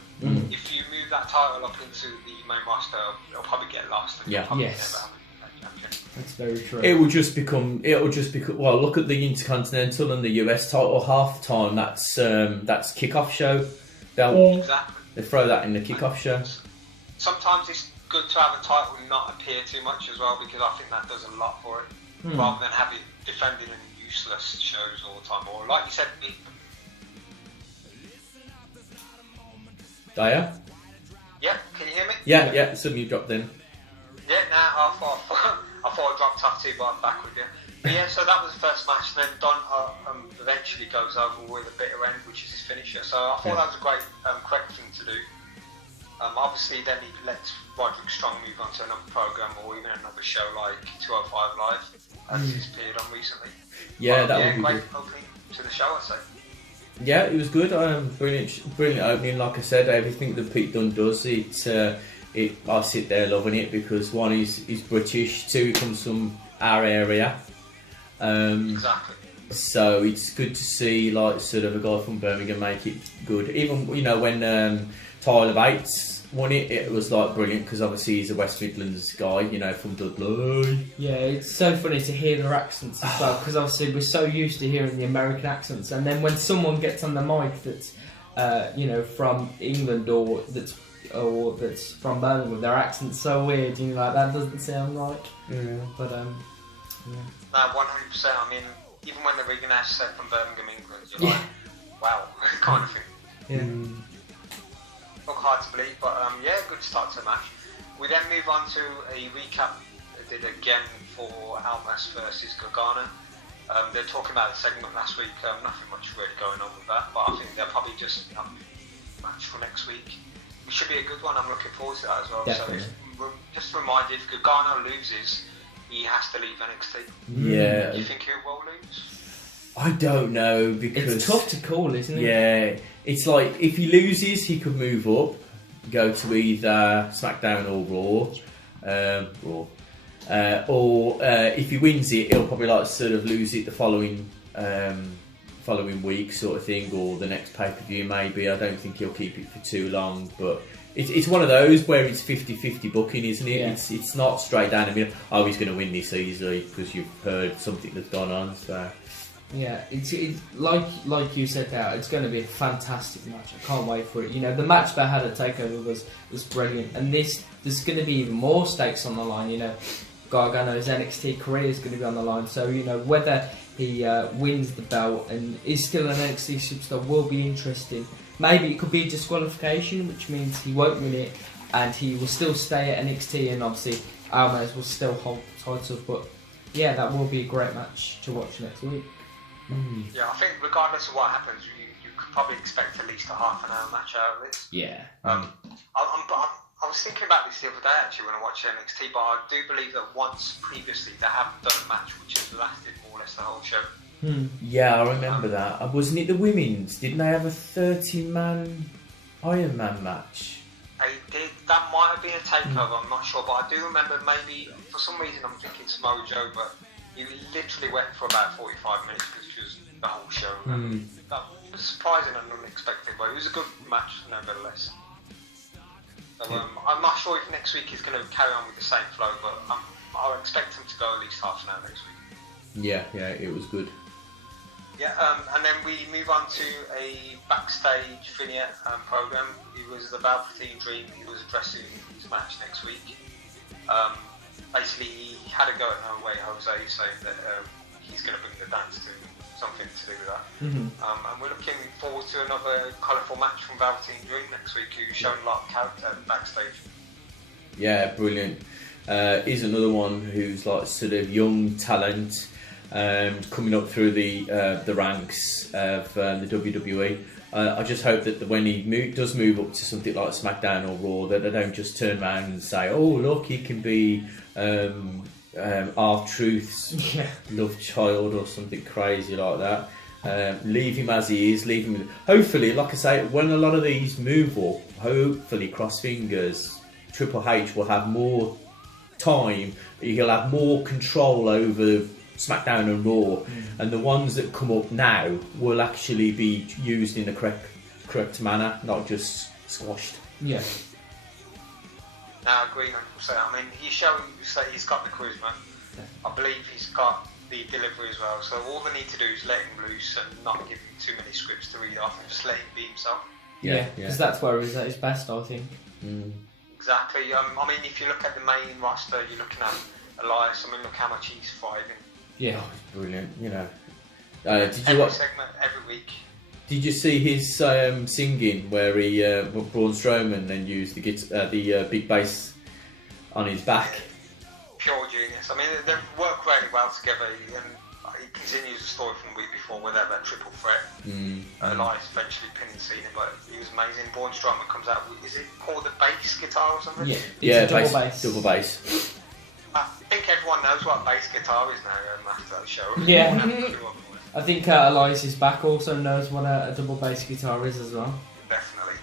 If you move that title up into the main roster, it'll probably get lost. And never have a champion. That's very true. It'll just become. Well, look at the Intercontinental and the US title. Half the time, that's kickoff show belt. Exactly. They throw that in the kickoff show. Sometimes it's good to have a title not appear too much as well, because I think that does a lot for it, rather than have it defended in useless shows all the time. Or like you said, Daya? Yeah, can you hear me? Yeah, suddenly you dropped in. Yeah, I thought I dropped off too, but I'm back with you. But yeah, so that was the first match, and then Don eventually goes over with a bitter end, which is his finisher. So I thought that was a great, correct thing to do. Obviously, then he lets Roderick Strong move on to another program or even another show like 205 Live, as he's appeared on recently. Yeah, that would be great good. opening to the show, I'd say. Yeah, it was good. Brilliant opening. Like I said, everything that Pete Dunne does, I sit there loving it because one, he's British, two, he comes from our area. Exactly. So it's good to see like sort of a guy from Birmingham make it good. Even when Tyler Bates won it, it was like brilliant because obviously he's a West Midlands guy, from Dudley. Yeah, it's so funny to hear their accents as well, because obviously we're so used to hearing the American accents, and then when someone gets on the mic that's from England or that's from Birmingham, their accent's so weird, that doesn't sound like. But No, 100%. I mean, even when the Regan said from Birmingham, England, you're like, wow, kind of thing. Yeah. Look hard to believe, but good start to the match. We then move on to a recap they did again for Almas versus Gargano. They're talking about the segment last week. Nothing much really going on with that, but I think they'll probably just match for next week. It should be a good one. I'm looking forward to that as well. Definitely. So just a reminder, if Gargano loses, he has to leave NXT. Yeah. Do you think he will lose? I don't know, because It's tough to call, isn't it? Yeah, it's like if he loses, he could move up, go to either Smackdown or Raw. Or if he wins it, he'll probably like sort of lose it the following week, sort of thing, or the next pay per view maybe. I don't think he'll keep it for too long, but it's one of those where it's 50-50 booking, isn't it? Yeah. It's not straight down. I mean, he's going to win this easily because you've heard something that's gone on. So yeah, it's like you said there, it's going to be a fantastic match. I can't wait for it. You know, the match they had at Takeover was brilliant, and there's going to be even more stakes on the line. You know, Gargano's NXT career is going to be on the line, so you know whether he wins the belt and is still an NXT superstar will be interesting. Maybe it could be a disqualification, which means he won't win it and he will still stay at NXT, and obviously Almas will still hold the title. But yeah, that will be a great match to watch next week. Yeah, I think regardless of what happens, you could probably expect at least a half an hour match out of this. Yeah. I was thinking about this the other day actually when I watched NXT, but I do believe that once previously they have done a match which has lasted more or less the whole show. yeah, I remember that. Wasn't it the women's? Didn't they have a 30-man Iron Man match? They did. That might have been a takeover. I'm not sure, but I do remember maybe for some reason I'm thinking Samoa Joe, but he literally went for about 45 minutes because it was the whole show. That was surprising and unexpected, but it was a good match nevertheless. So, I'm not sure if next week he's going to carry on with the same flow, but I'll expect him to go at least half an hour next week. Yeah, it was good. Yeah, and then we move on to a backstage vignette program. It was the Velveteen Dream. He was addressing his match next week. Basically, he had a go at No Way Jose, saying that he's going to bring the dance to something to do with that. And we're looking forward to another colourful match from Velveteen Dream next week, who's shown a lot of character backstage. Yeah, brilliant. He's another one who's like sort of young talent, coming up through the ranks of the WWE. I just hope that when he does move up to something like SmackDown or Raw, that they don't just turn around and say, "Oh, look, he can be R-Truth's love child" or something crazy like that. Leave him as he is. Leave him. Hopefully, like I say, when a lot of these move up, hopefully, cross fingers, Triple H will have more time. He'll have more control over SmackDown and Raw, and the ones that come up now will actually be used in the correct manner, not just squashed. Yeah. I agree 100%. I mean, he's showing that he's got the charisma. Yeah. I believe he's got the delivery as well. So all they need to do is let him loose and not give him too many scripts to read off, and just let him be himself. Yeah, because that's where he's at his best, I think. Exactly. I mean, if you look at the main roster, you're looking at Elias. I mean, look how much he's thriving. Yeah, it's brilliant. You know, did you watch segment every week? Did you see his singing where he Braun Strowman then used the big bass on his back? Pure genius. I mean, they work really well together, and he continues the story from the week before where they have that triple threat. Elias eventually pinning Cena, but he was amazing. Braun Strowman comes out with, is it called the bass guitar or something? Yeah, double bass. Double bass. I think everyone knows what bass guitar is now after that show. Yeah. I think Elias's back also knows what a double bass guitar is as well. Definitely.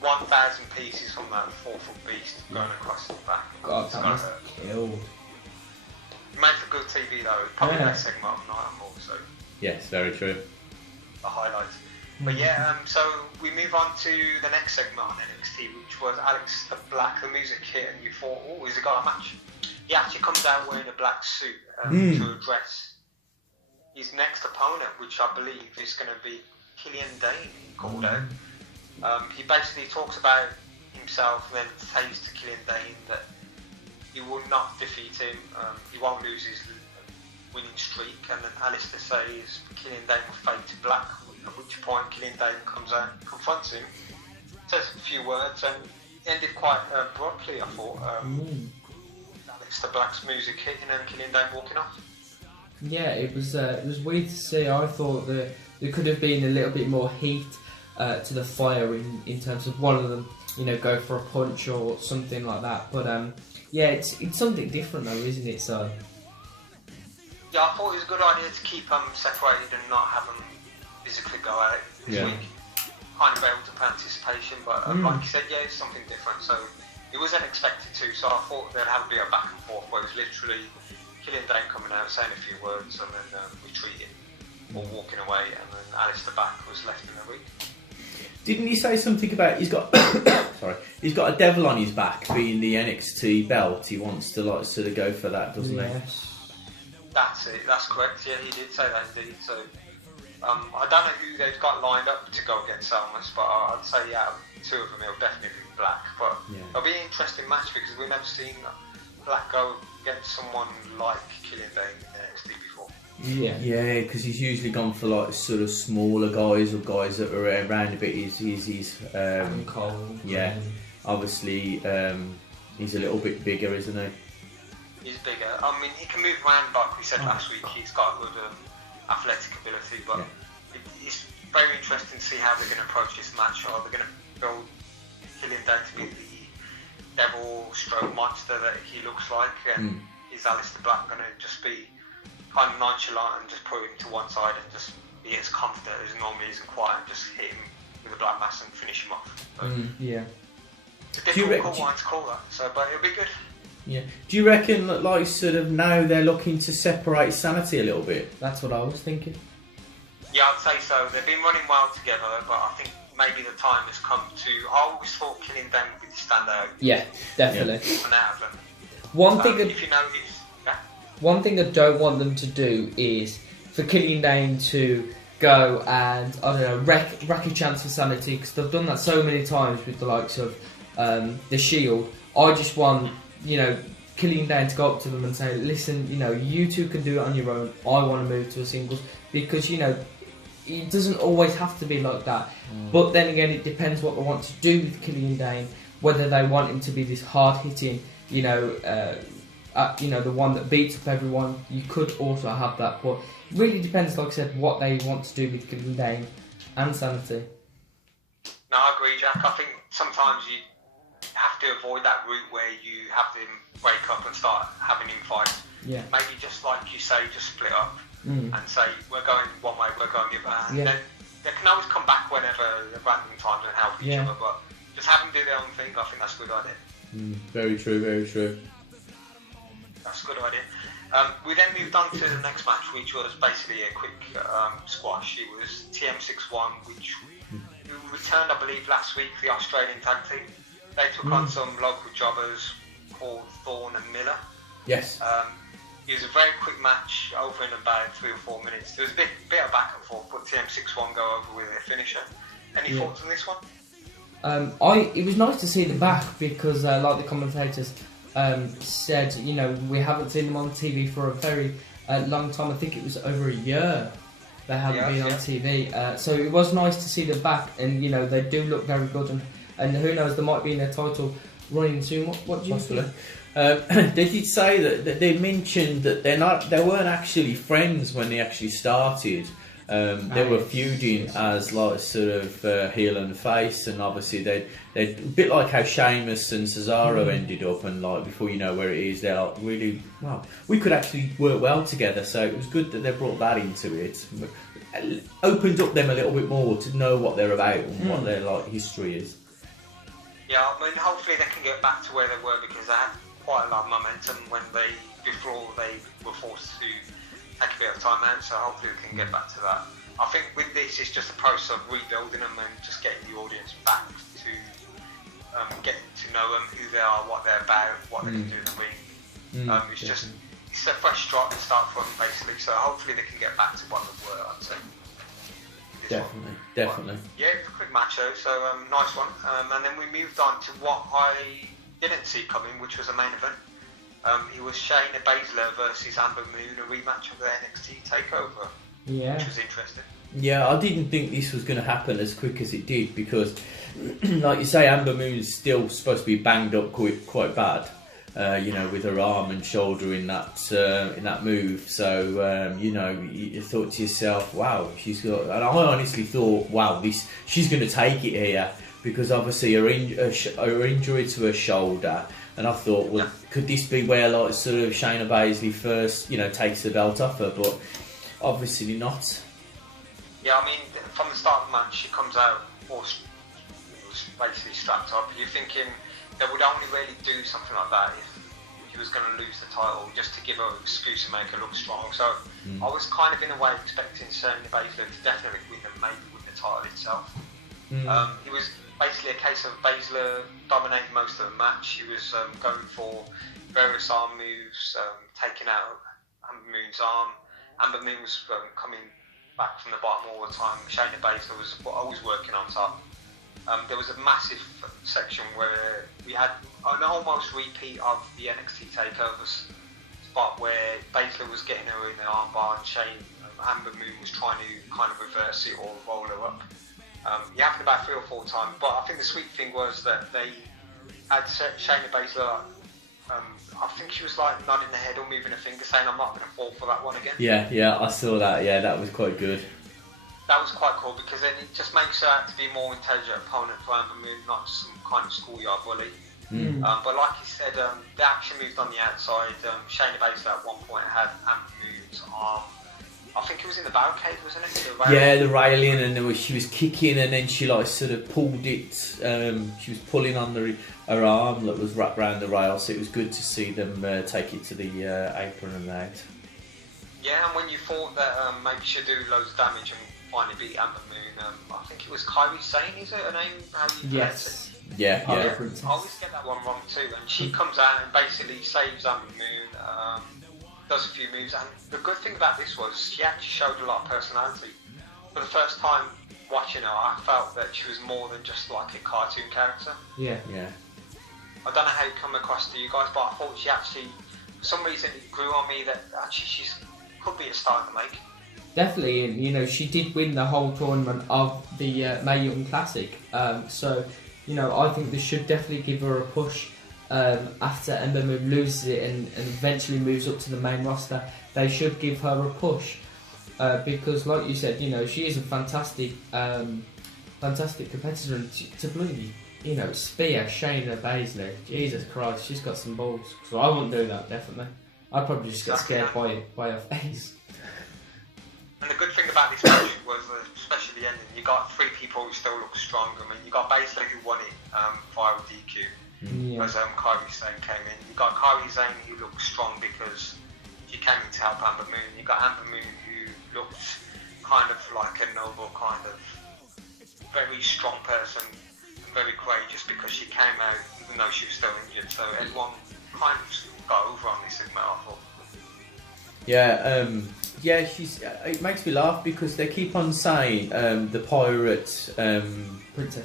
1,000 pieces from that 4-foot beast going across his back. God, that must killed. It made for good TV though. Probably the best segment of the night on Raw, so. Yes, very true. A highlight. But yeah, so we move on to the next segment on NXT, which was Alex the Black. The music hit, and you thought, "Oh, he's got a match." He actually comes out wearing a black suit to address his next opponent, which I believe is going to be Killian Dane, called out. He basically talks about himself and then says to Killian Dane that he will not defeat him, he won't lose his winning streak, and then Alistair says Killian Dane will fade to black, at which point Killian Dane comes out and confronts him, says a few words, and ended quite abruptly, I thought. Aleister Black's music hitting and Killian Dane walking off. Yeah, it was weird to see. I thought that there could have been a little bit more heat to the fire in terms of one of them, go for a punch or something like that. But yeah, it's something different though, isn't it? So yeah, I thought it was a good idea to keep them separated and not have them physically go out this week. Kind of built up anticipation, but like you said, yeah, it's something different. So it was unexpected too. So I thought there'd have to be a back and forth where it was literally Killian Dane coming out, saying a few words, and then retreating or walking away, and then Aleister Black was left in the ring. Didn't he say something about he's got he's got a devil on his back, being the NXT belt? He wants to sort of go for that, doesn't he? That's it. That's correct. Yeah, he did say that indeed. So I don't know who they've got lined up to go against Almas, but I'd say two of them it'll definitely be Black. But it'll be an interesting match because we've never seen Black go against someone like Killian Dane in NXT before. Yeah, because he's usually gone for sort of smaller guys or guys that are around a bit. He's Cole. Yeah, obviously he's a little bit bigger, isn't he? He's bigger. I mean, he can move around like we said last week. He's got good athletic ability, but it's very interesting to see how they're going to approach this match. Are they going to build Killian Dane to be the devil stroke monster that he looks like, and is Aleister Black going to just be kind of nonchalant and just put him to one side and just be as confident as normally is and quiet and just hit him with a black mass and finish him off? So it's a difficult one to call that, but it'll be good. Yeah. Do you reckon that sort of now they're looking to separate Sanity a little bit? That's what I was thinking. Yeah, I'd say so. They've been running well together, but I think maybe the time has come to. I always thought Killian Dane would be the standout. Yeah, definitely. And out of them. One thing if you notice, one thing I don't want them to do is for Killian Dane to go and wreck a chance for Sanity, because they've done that so many times with the likes of the Shield. I just want Killian Dane to go up to them and say, listen, you two can do it on your own. I want to move to a singles, because it doesn't always have to be like that. But then again, it depends what they want to do with Killian Dane. Whether they want him to be this hard hitting, the one that beats up everyone. You could also have that, but it really depends, like I said, what they want to do with Killian Dane and Sanity. No, I agree, Jack. I think sometimes you have to avoid that route where you have them break up and start having him fight. Yeah. Maybe just like you say, just split up and say, we're going one way, we're going the other. And then they can always come back whenever at random times and help each other, but just have them do their own thing. I think that's a good idea. Very true, very true. That's a good idea. We then moved on to the next match, which was basically a quick squash. It was TM61, which returned, I believe, last week, the Australian tag team. They took on some local jobbers called Thorne and Miller. Yes. It was a very quick match, over in about 3 or 4 minutes. There was a bit of back and forth, but TM61 go over with their finisher. Any thoughts on this one? It was nice to see them back because, like the commentators said, we haven't seen them on TV for a very long time. I think it was over a year they haven't been on TV. So it was nice to see them back, and they do look very good. And who knows, they might be in their title running soon. What do you think? They did say that they mentioned that they weren't actually friends when they actually started. They were feuding as sort of heel and face, and obviously they a bit like how Sheamus and Cesaro ended up, and before you know where it is, they're really we could actually work well together. So it was good that they brought that into it. Opened up them a little bit more to know what they're about and what their history is. Yeah, I mean, hopefully they can get back to where they were, because they had quite a lot of momentum before they were forced to take a bit of time out, so hopefully we can get back to that. I think with this, it's just a process of rebuilding them and just getting the audience back to getting to know them, who they are, what they're about, what they can do in the ring. It's a fresh start to start from, basically, so hopefully they can get back to what they were, I'd say. Definitely. Yeah, it was a quick match though, so nice one. And then we moved on to what I didn't see coming, which was a main event. It was Shayna Baszler versus Amber Moon, a rematch of the NXT TakeOver, which was interesting. Yeah, I didn't think this was going to happen as quick as it did because, like you say, Amber Moon's still supposed to be banged up quite bad. With her arm and shoulder in that move. So you thought to yourself, wow, she's got. And I honestly thought, wow, she's going to take it here because obviously her injury to her shoulder. And I thought, well, could this be where like sort of Shayna Baszler first, takes the belt off her? But obviously not. Yeah, I mean, from the start of the match, she comes out basically strapped up. You're thinking they would only really do something like that if she was going to lose the title, just to give her an excuse and make her look strong. So I was kind of in a way expecting Shayna Baszler to definitely win and maybe win the title itself. It was basically a case of Baszler dominating most of the match. She was going for various arm moves, taking out Amber Moon's arm. Amber Moon was coming back from the bottom all the time. Shayna Baszler was always working on top. There was a massive section where we had an almost repeat of the NXT takeovers spot where Baszler was getting her in the armbar and Amber Moon was trying to kind of reverse it or roll her up. It happened about 3 or 4 times, but I think the sweet thing was that they had Shayna Baszler. I think she was like nodding her head or moving her finger, saying, "I'm not going to fall for that one again." Yeah, I saw that. Yeah, that was quite good. That was quite cool because then it just makes her out to be a more intelligent opponent for Amber Moon, not some kind of schoolyard bully. But like you said, the action moved on the outside. Shayna Baszler at one point had Amber Moon's arm. I think it was in the barricade, wasn't it? The railing, and she was kicking, and then she like sort of pulled it. She was pulling on her arm that was wrapped around the rail, so it was good to see them take it to the apron and out. Yeah, and when you thought that maybe she'd do loads of damage and finally beat Amber Moon, I think it was Kairi Sane, is it her name? How you pronounce it? Yeah. I always get that one wrong too, and she comes out and basically saves Amber Moon, does a few moves, and the good thing about this was she actually showed a lot of personality. For the first time watching her, I felt that she was more than just like a cartoon character. Yeah. I don't know how it come across to you guys, but I thought she actually, for some reason, it grew on me that actually she could be a star to make. Definitely, and she did win the whole tournament of the Mae Young Classic. So I think they should definitely give her a push after Ember Moon loses it and eventually moves up to the main roster. They should give her a push because, like you said, she is a fantastic competitor. And to bloody spear Shayna Baszler, Jesus Christ, she's got some balls. So I wouldn't do that, definitely. I'd probably just get scared by her face. And the good thing about this match was, especially the ending, you got 3 people who still look strong. I mean, you got Baszler who won it via DQ, as Kairi Sane came in. You got Kairi Sane who looked strong because she came in to help Amber Moon. You got Amber Moon who looked kind of like a noble, kind of very strong person, and very courageous because she came out even though she was still injured. So everyone kind of got over on this segment, I thought. Yeah, it makes me laugh because they keep on saying the pirate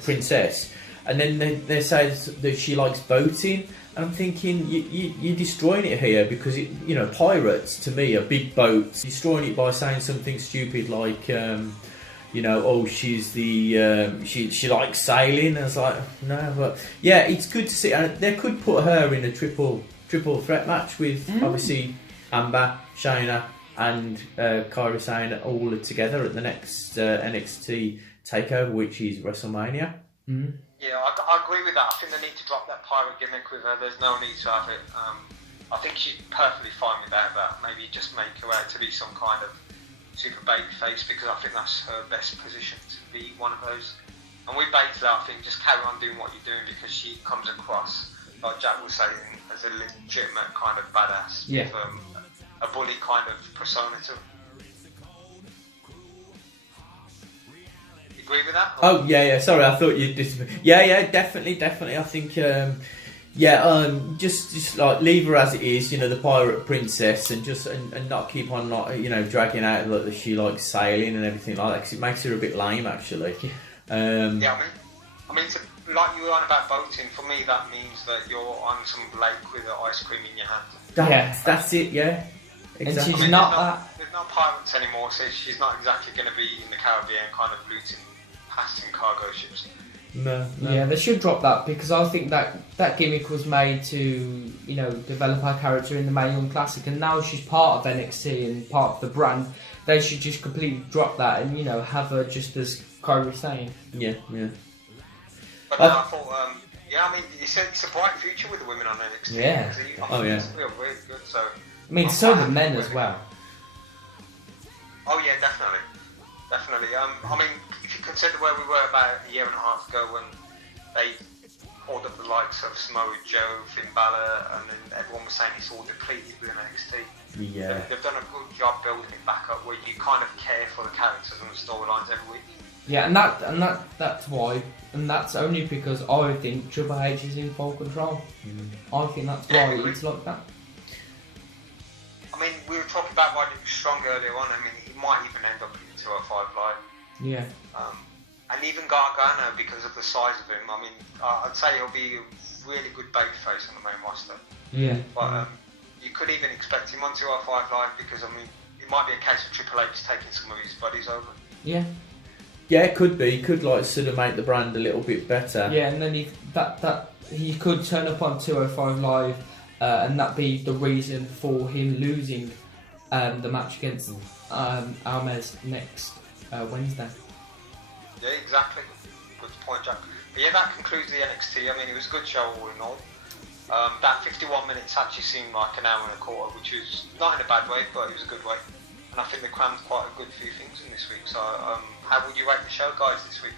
princess, and then they say that she likes boating, and I'm thinking you're destroying it here because pirates to me are big boats. Destroying it by saying something stupid like she's the she likes sailing. I was like, no, but yeah, it's good to see. And they could put her in a triple threat match with obviously Amber, Shayna, and Kairi Sane all together at the next NXT takeover, which is WrestleMania. Yeah, I agree with that. I think they need to drop that pirate gimmick with her. There's no need to have it. I think she's perfectly fine without that. Maybe just make her out to be some kind of super baby face because I think that's her best position to be one of those. And with Baszler, I think just carry on doing what you're doing because she comes across, like Jack was saying, as a legitimate kind of badass. Yeah. With, a bully kind of persona to her. You agree with that? Or? Oh yeah. Sorry, I thought you'd just. Yeah, definitely. I think. Just like leave her as it is, the pirate princess, and just and not keep on dragging out that she likes sailing and everything like that because it makes her a bit lame actually. I mean, like you were on about boating. For me, that means that you're on some lake with ice cream in your hand. That's it. Yeah. Exactly. And she's not that. There's not pirates anymore, so she's not exactly going to be in the Caribbean kind of looting, passing cargo ships. No. Yeah, they should drop that because I think that gimmick was made to, you know, develop her character in the Mae Young Classic, and now she's part of NXT and part of the brand. They should just completely drop that and, you know, have her just as Kyrie was saying. Yeah. But I thought, I mean, it's a bright future with the women on NXT. Yeah. It's really good. So. I mean, so the men as well. Oh yeah, definitely. I mean, if you consider where we were about a year and a half ago when they called up the likes of Samoa Joe, Finn Balor, and then everyone was saying it's all depleted with NXT. Yeah. They've done a good job building it back up where you kind of care for the characters and the storylines every week. Yeah, and that's why, and that's only because I think Triple H is in full control. I think that's why it's like that. I mean, we were talking about Roderick Strong earlier on. I mean, he might even end up in 205 Live. Yeah. And even Gargano, because of the size of him, I mean, I'd say he'll be a really good babyface on the main roster. Yeah. But you could even expect him on 205 Live because, I mean, it might be a case of Triple H taking some of his buddies over. Yeah. Yeah, it could be. He could like sort of make the brand a little bit better. Yeah, and then he could turn up on 205 Live, and that be the reason for him losing the match against Almez next Wednesday. Yeah, exactly. Good point, Jack. But yeah, that concludes the NXT. I mean, it was a good show all in all. That 51 minutes actually seemed like an hour and a quarter, which was not in a bad way, but it was a good way. And I think they crammed quite a good few things in this week. So, how would you rate the show, guys, this week?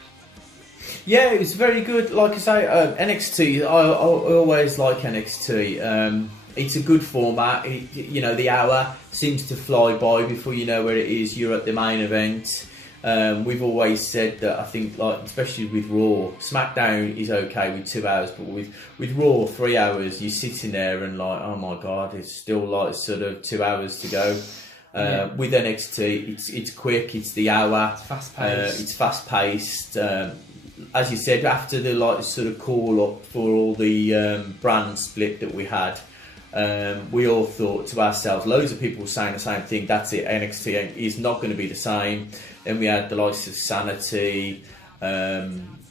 Yeah, it was very good. Like I say, NXT, I always like NXT. It's a good format. You know, the hour seems to fly by before you know where it is. You're at the main event. We've always said that I think, like, especially with Raw, Smackdown is okay with 2 hours, but with Raw, 3 hours, you're sitting there and like, oh my god, it's still like sort of 2 hours to go. With NXT, it's quick, it's the hour, it's fast paced. As you said, after the like sort of call up for all the brand split that we had, we all thought to ourselves, loads of people were saying the same thing, that's it, NXT is not going to be the same. Then we had the likes of Sanity,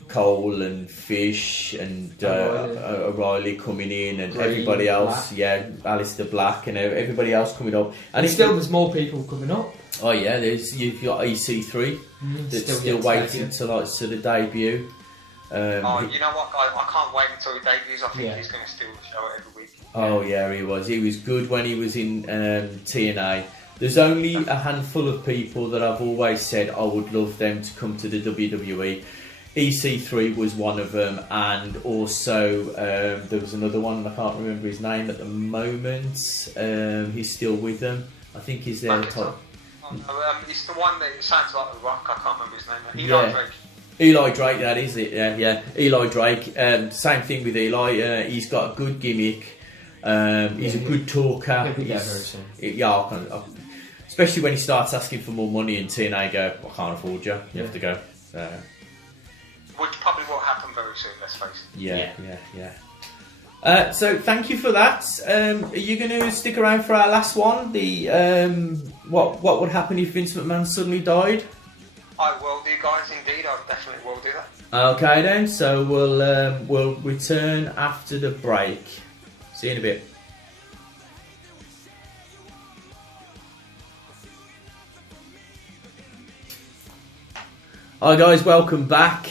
Cole and Fish and O'Reilly coming in, and Green, everybody else, Alistair Black and everybody else coming up. And there's more people coming up. Oh yeah, you've got EC3 that's still waiting to like sort of debut. You know what, guys? I can't wait until he debuts. I think he's going to steal the show every week. Oh yeah, he was. He was good when he was in TNA. There's only a handful of people that I've always said I would love them to come to the WWE. EC3 was one of them, and also there was another one, I can't remember his name at the moment. He's still with them. I think he's there. It's the one that sounds like The Rock, I can't remember his name. Eli Drake. Eli Drake, that is it, yeah. Eli Drake, same thing with Eli. He's got a good gimmick. He's a good talker. Especially when he starts asking for more money and TNA go, I can't afford you, you have to go. Which probably will happen very soon, let's face it. Yeah. So thank you for that. Are you going to stick around for our last one? The what would happen if Vince McMahon suddenly died? I will do, guys. Indeed, I definitely will do that. Okay then. So we'll return after the break. See you in a bit. Hi guys, welcome back.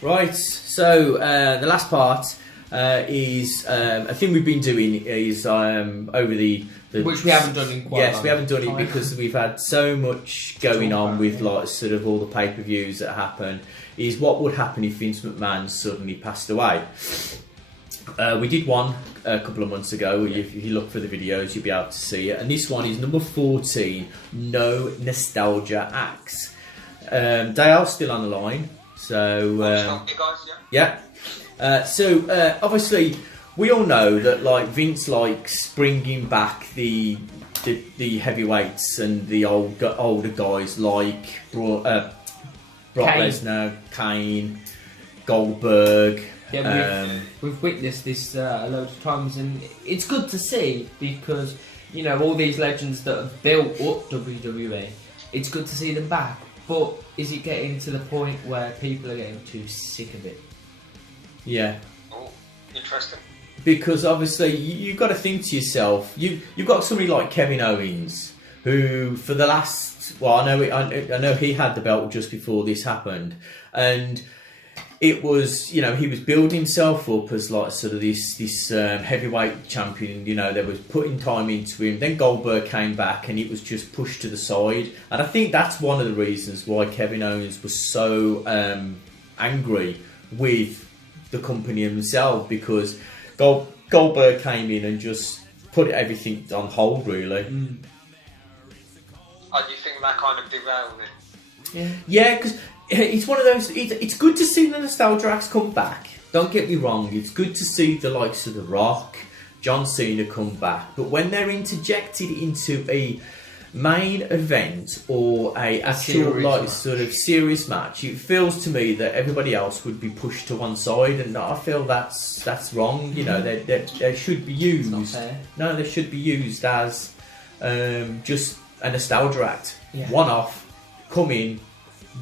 Right, so the last part is a thing we've been doing is over the which we haven't done in quite a long we haven't done time. it because we've had so much going on with like sort of all the pay-per-views that happen. Is what would happen if Vince McMahon suddenly passed away? We did one a couple of months ago. If you look for the videos, you'll be able to see it. And this one is number 14. No nostalgia acts. They are still on the line. So so obviously we all know that like Vince likes bringing back the heavyweights and the older guys like Brock Lesnar, Kane, Goldberg. Yeah, we've witnessed this a load of times, and it's good to see because you know, all these legends that have built up WWE, it's good to see them back. But is it getting to the point where people are getting too sick of it? Yeah. Oh, interesting. Because obviously you've got to think to yourself, you've got somebody like Kevin Owens, who for the last, well, I know he had the belt just before this happened, and it was, you know, he was building himself up as like sort of this heavyweight champion. You know, they was putting time into him. Then Goldberg came back, and it was just pushed to the side. And I think that's one of the reasons why Kevin Owens was so angry with the company himself, because Goldberg came in and just put everything on hold, really. Oh, do you think that kind of derailed it? Yeah, because it's one of those. It's good to see the nostalgia acts come back. Don't get me wrong. It's good to see the likes of The Rock, John Cena come back. But when they're interjected into a main event or a actual like sort of serious match, it feels to me that everybody else would be pushed to one side, and I feel that's wrong. You know, they should be used. No, they should be used as just a nostalgia act, one off. Come in,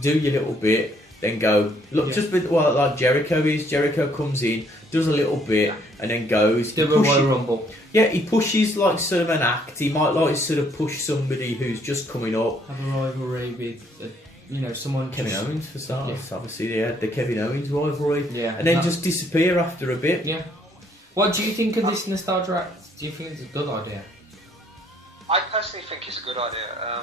do your little bit, then go. Look, just with like Jericho is. Jericho comes in, does a little bit, and then goes. Do a Royal Rumble. Yeah, he pushes like sort of an act. He might like sort of push somebody who's just coming up. Have a rivalry with, you know, someone. Kevin Owens for starters. Obviously, they had the Kevin Owens rivalry. Yeah, and then just disappear after a bit. Yeah. What do you think of this nostalgia act? Do you think it's a good idea? I personally think it's a good idea.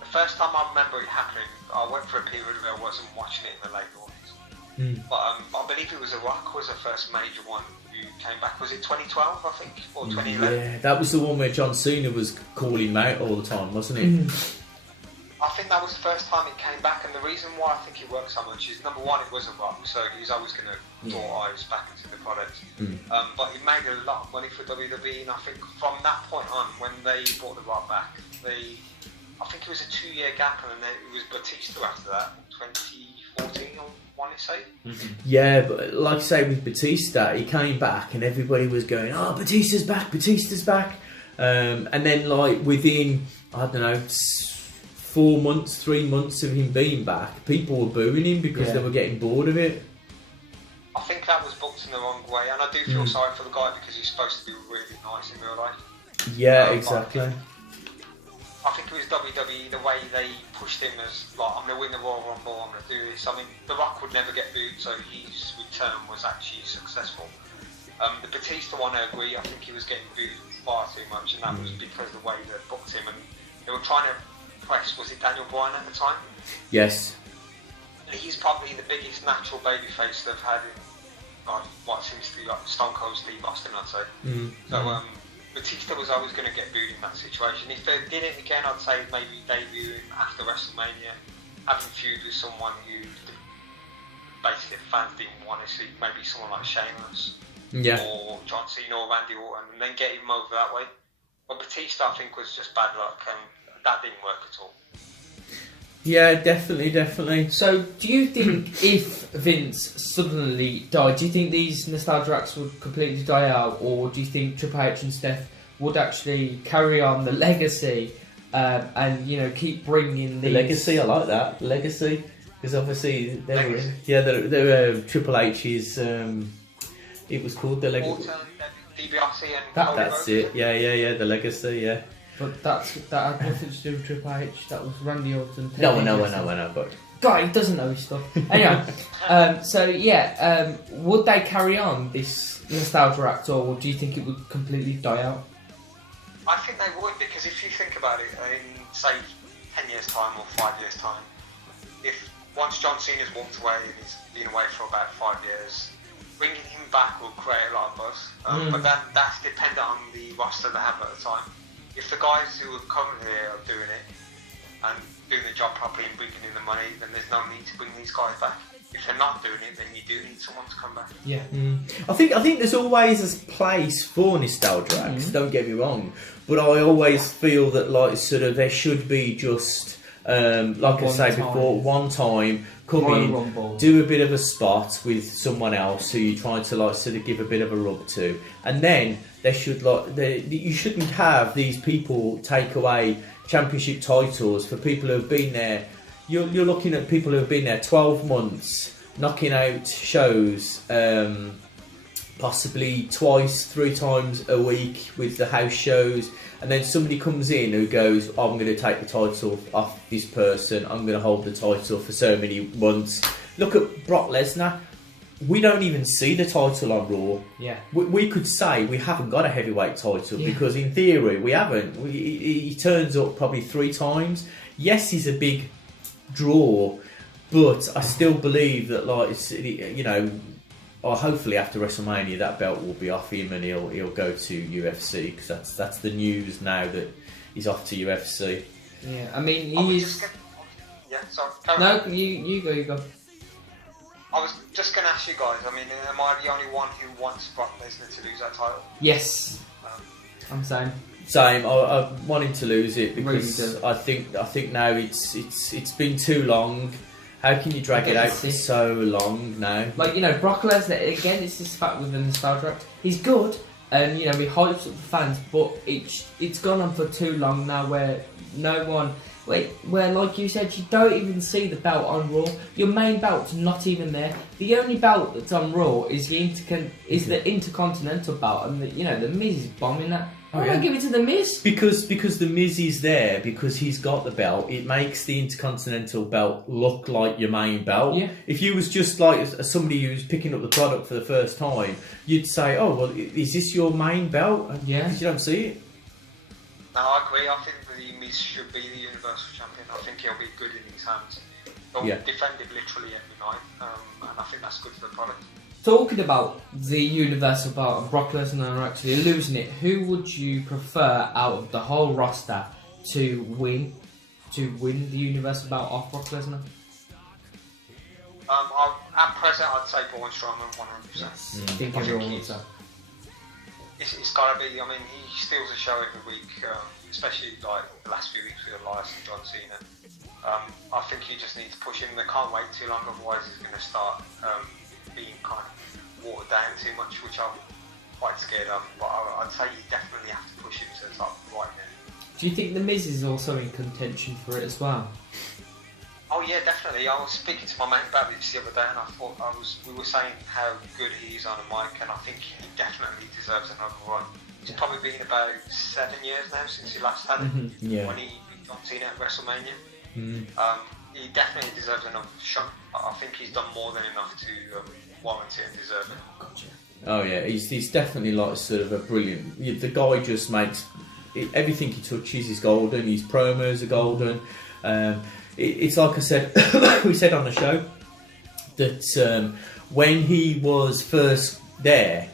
The first time I remember it happening, I went for a period where I wasn't watching it in the late noughties. But I believe it was The Rock was the first major one who came back. Was it 2012, I think, or 2011? Yeah, that was the one where John Cena was calling him out all the time, wasn't it? I think that was the first time it came back, and the reason why I think it worked so much is, number one, it was The Rock, so he's always going to draw eyes back into the product. But he made a lot of money for WWE, and I think from that point on, when they brought The Rock back, I think it was a 2-year gap, and then it was Batista after that, 2014, I want to say. Yeah, but like I say, with Batista, he came back, and everybody was going, "Oh, Batista's back, Batista's back," and then like within, I don't know, 4 months, 3 months of him being back, people were booing him because they were getting bored of it. I think that was booked in the wrong way, and I do feel sorry for the guy because he's supposed to be really nice in real life. Yeah, exactly. I think it was WWE, the way they pushed him as, like, I'm going to win the Royal Rumble, I'm going to do this. I mean, The Rock would never get booed, so his return was actually successful. The Batista one, I agree, I think he was getting booed far too much, and that was because of the way they booked him, and they were trying to press, was it Daniel Bryan at the time? Yes. He's probably the biggest natural babyface they've had in, what seems to be like Stone Cold Steve Austin, I'd say. So, Batista was always going to get booed in that situation. If they did it again, I'd say maybe debut him after WrestleMania, having feud with someone who basically the fans didn't want to see, maybe someone like Sheamus or John Cena or Randy Orton, and then get him over that way. But Batista, I think, was just bad luck, and that didn't work at all. Yeah, definitely. So, do you think if Vince suddenly died, do you think these nostalgia acts would completely die out, or do you think Triple H and Steph would actually carry on the legacy and, you know, keep bringing these... The legacy, I like that. Legacy, because obviously they're Triple H's. It was called the Legacy. DiBiase and that's it. Yeah. The Legacy. Yeah. But that had nothing to do with Triple H. That was Randy Orton. No, I know, but God, he doesn't know his stuff. Anyway, would they carry on this nostalgia act, or do you think it would completely die out? I think they would, because if you think about it, in say 10 years' time or 5 years' time, if once John Cena's walked away and he's been away for about 5 years, bringing him back will create a lot of buzz. But that's dependent on the roster they have at the time. If the guys who are currently here are doing it and doing the job properly and bringing in the money, then there's no need to bring these guys back. If they're not doing it, then you do need someone to come back. Yeah. I think there's always a place for nostalgia acts. Don't get me wrong, but I always feel that like sort of there should be just like I say before, one time come in, do a bit of a spot with someone else who you're trying to like sort of give a bit of a rub to, and then they should you shouldn't have these people take away championship titles for people who have been there. You're looking at people who have been there 12 months, knocking out shows, possibly twice, 3 times a week with the house shows, and then somebody comes in who goes, oh, I'm going to take the title off this person, I'm going to hold the title for so many months. Look at Brock Lesnar. We don't even see the title on Raw. Yeah. We could say we haven't got a heavyweight title because in theory we haven't. He turns up probably 3 times. Yes, he's a big draw, but I still believe that, like, it's, you know, or hopefully after WrestleMania that belt will be off him and he'll go to UFC, because that's the news now that he's off to UFC. Yeah, I mean he's. No, you go. I was just going to ask you guys, I mean, am I the only one who wants Brock Lesnar to lose that title? Yes. I'm saying. Same. I want him to lose it because really I think now it's been too long. How can you drag it out for so long now? Like, you know, Brock Lesnar, again, it's this fact with the nostalgia act. He's good, and, you know, he hypes up the fans, but it's gone on for too long now where no one... Where, like you said, you don't even see the belt on Raw. Your main belt's not even there. The only belt that's on Raw is the Intercontinental belt, and the Miz is bombing that. Why don't give it to the Miz? Because the Miz is there, because he's got the belt. It makes the Intercontinental belt look like your main belt. Yeah. If you was just like somebody who's picking up the product for the first time, you'd say, "Oh, well, is this your main belt?" Yeah. Because you don't see it. No, I agree. I think the Miz should be the Universal Champion. I think he'll be good in his hands. He'll defend it literally every night, and I think that's good for the product. Talking about the Universal belt and Brock Lesnar actually losing it, who would you prefer out of the whole roster to win the Universal belt off Brock Lesnar? At present, I'd say Braun Strowman 100%. Yes. I think everyone would say. It's got to be. I mean, he steals a show every week, especially like the last few weeks with Elias and John Cena. I think he just needs to push him. They can't wait too long, otherwise he's going to start being kind of watered down too much, which I'm quite scared of. But I'd say you definitely have to push him to the top right now. Do you think the Miz is also in contention for it as well? Oh yeah, definitely. I was speaking to my mate about this the other day, and I thought we were saying how good he is on a mic, and I think he definitely deserves another run. It's probably been about 7 years now since he last had it, when he beat John Cena at WrestleMania. He definitely deserves another shot. I think he's done more than enough to warrant it and deserve it. Gotcha. Oh yeah, he's definitely like sort of a brilliant. The guy just makes everything he touches is golden. His promos are golden. It's like I said, we said on the show that when he was first there,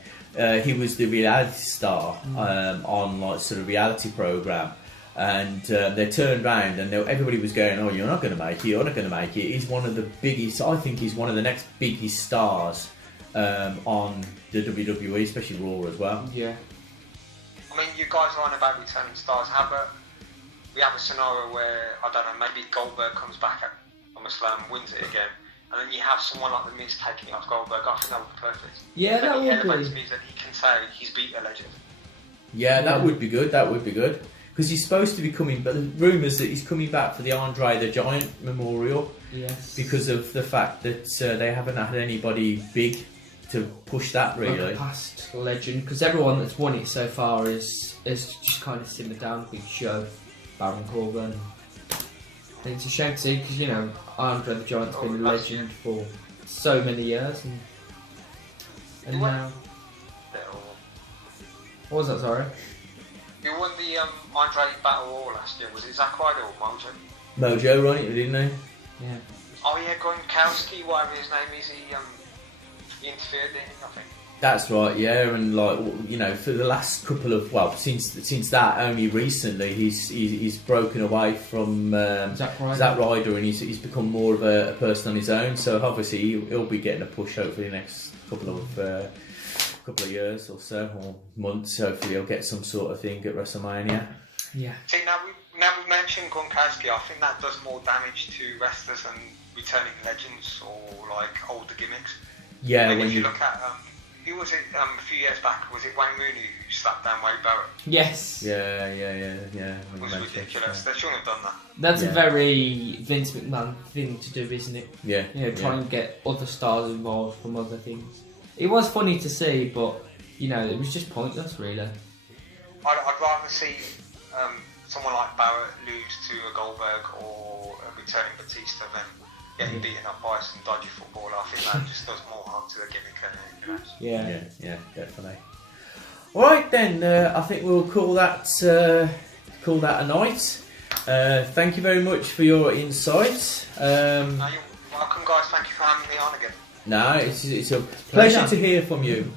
he was the reality star on like sort of reality program, and they turned round and everybody was going, "Oh, you're not going to make it. You're not going to make it." He's one of the biggest. I think he's one of the next biggest stars on the WWE, especially Raw as well. Yeah. I mean, you guys are on about returning stars. How about we have a scenario where, I don't know, maybe Goldberg comes back at SummerSlam and wins it again, and then you have someone like The Miz taking it off Goldberg. I think that would be perfect. Yeah, that would be. Miz and he can say he's beat a legend. Yeah, that would be good. That would be good. Because he's supposed to be coming, but the rumours that he's coming back for the Andre the Giant Memorial. Yes. Because of the fact that they haven't had anybody big to push that, really. Like a past legend, because everyone that's won it so far is just kind of simmered down. Big Show, Baron Corbin. And it's a shame to see, because Andre the Giant's been a legend for so many years, and now. What was that? Sorry. Who won the Andre Battle Royal last year? Was it Zack Ryder or Mojo? Mojo won it, didn't they? Yeah. Oh yeah, Gronkowski, whatever his name is, he interfered in it, I think. That's right, yeah, and for the last couple of since that, only recently he's broken away from Zack Ryder, and he's become more of a person on his own. So obviously he'll be getting a push hopefully the next couple of years or so, or months. Hopefully he'll get some sort of thing at WrestleMania. Yeah. See, now we mentioned Gronkowski. I think that does more damage to wrestlers than returning legends or like older gimmicks. Yeah. If you look at who was it a few years back? Was it Wayne Rooney who slapped down Wade Barrett? Yes. Yeah. It was ridiculous. They shouldn't have done that. That's a very Vince McMahon thing to do, isn't it? Yeah. Try and get other stars involved from other things. It was funny to see, but it was just pointless, really. I'd rather see someone like Barrett lose to a Goldberg or a returning Batista than getting beaten up by some dodgy footballer. I think that just does more harm to the gimmick than anything else. Yeah, definitely. All right then, I think we'll call that a night. Thank you very much for your insights. You're welcome, guys. Thank you for having me on again. No, it's a pleasure to hear from you.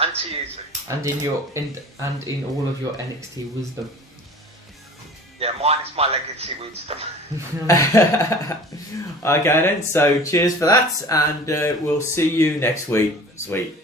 And to you too. And in all of your NXT wisdom. Yeah, mine is my legacy wisdom. Okay then, so cheers for that, and we'll see you next week. Sweet.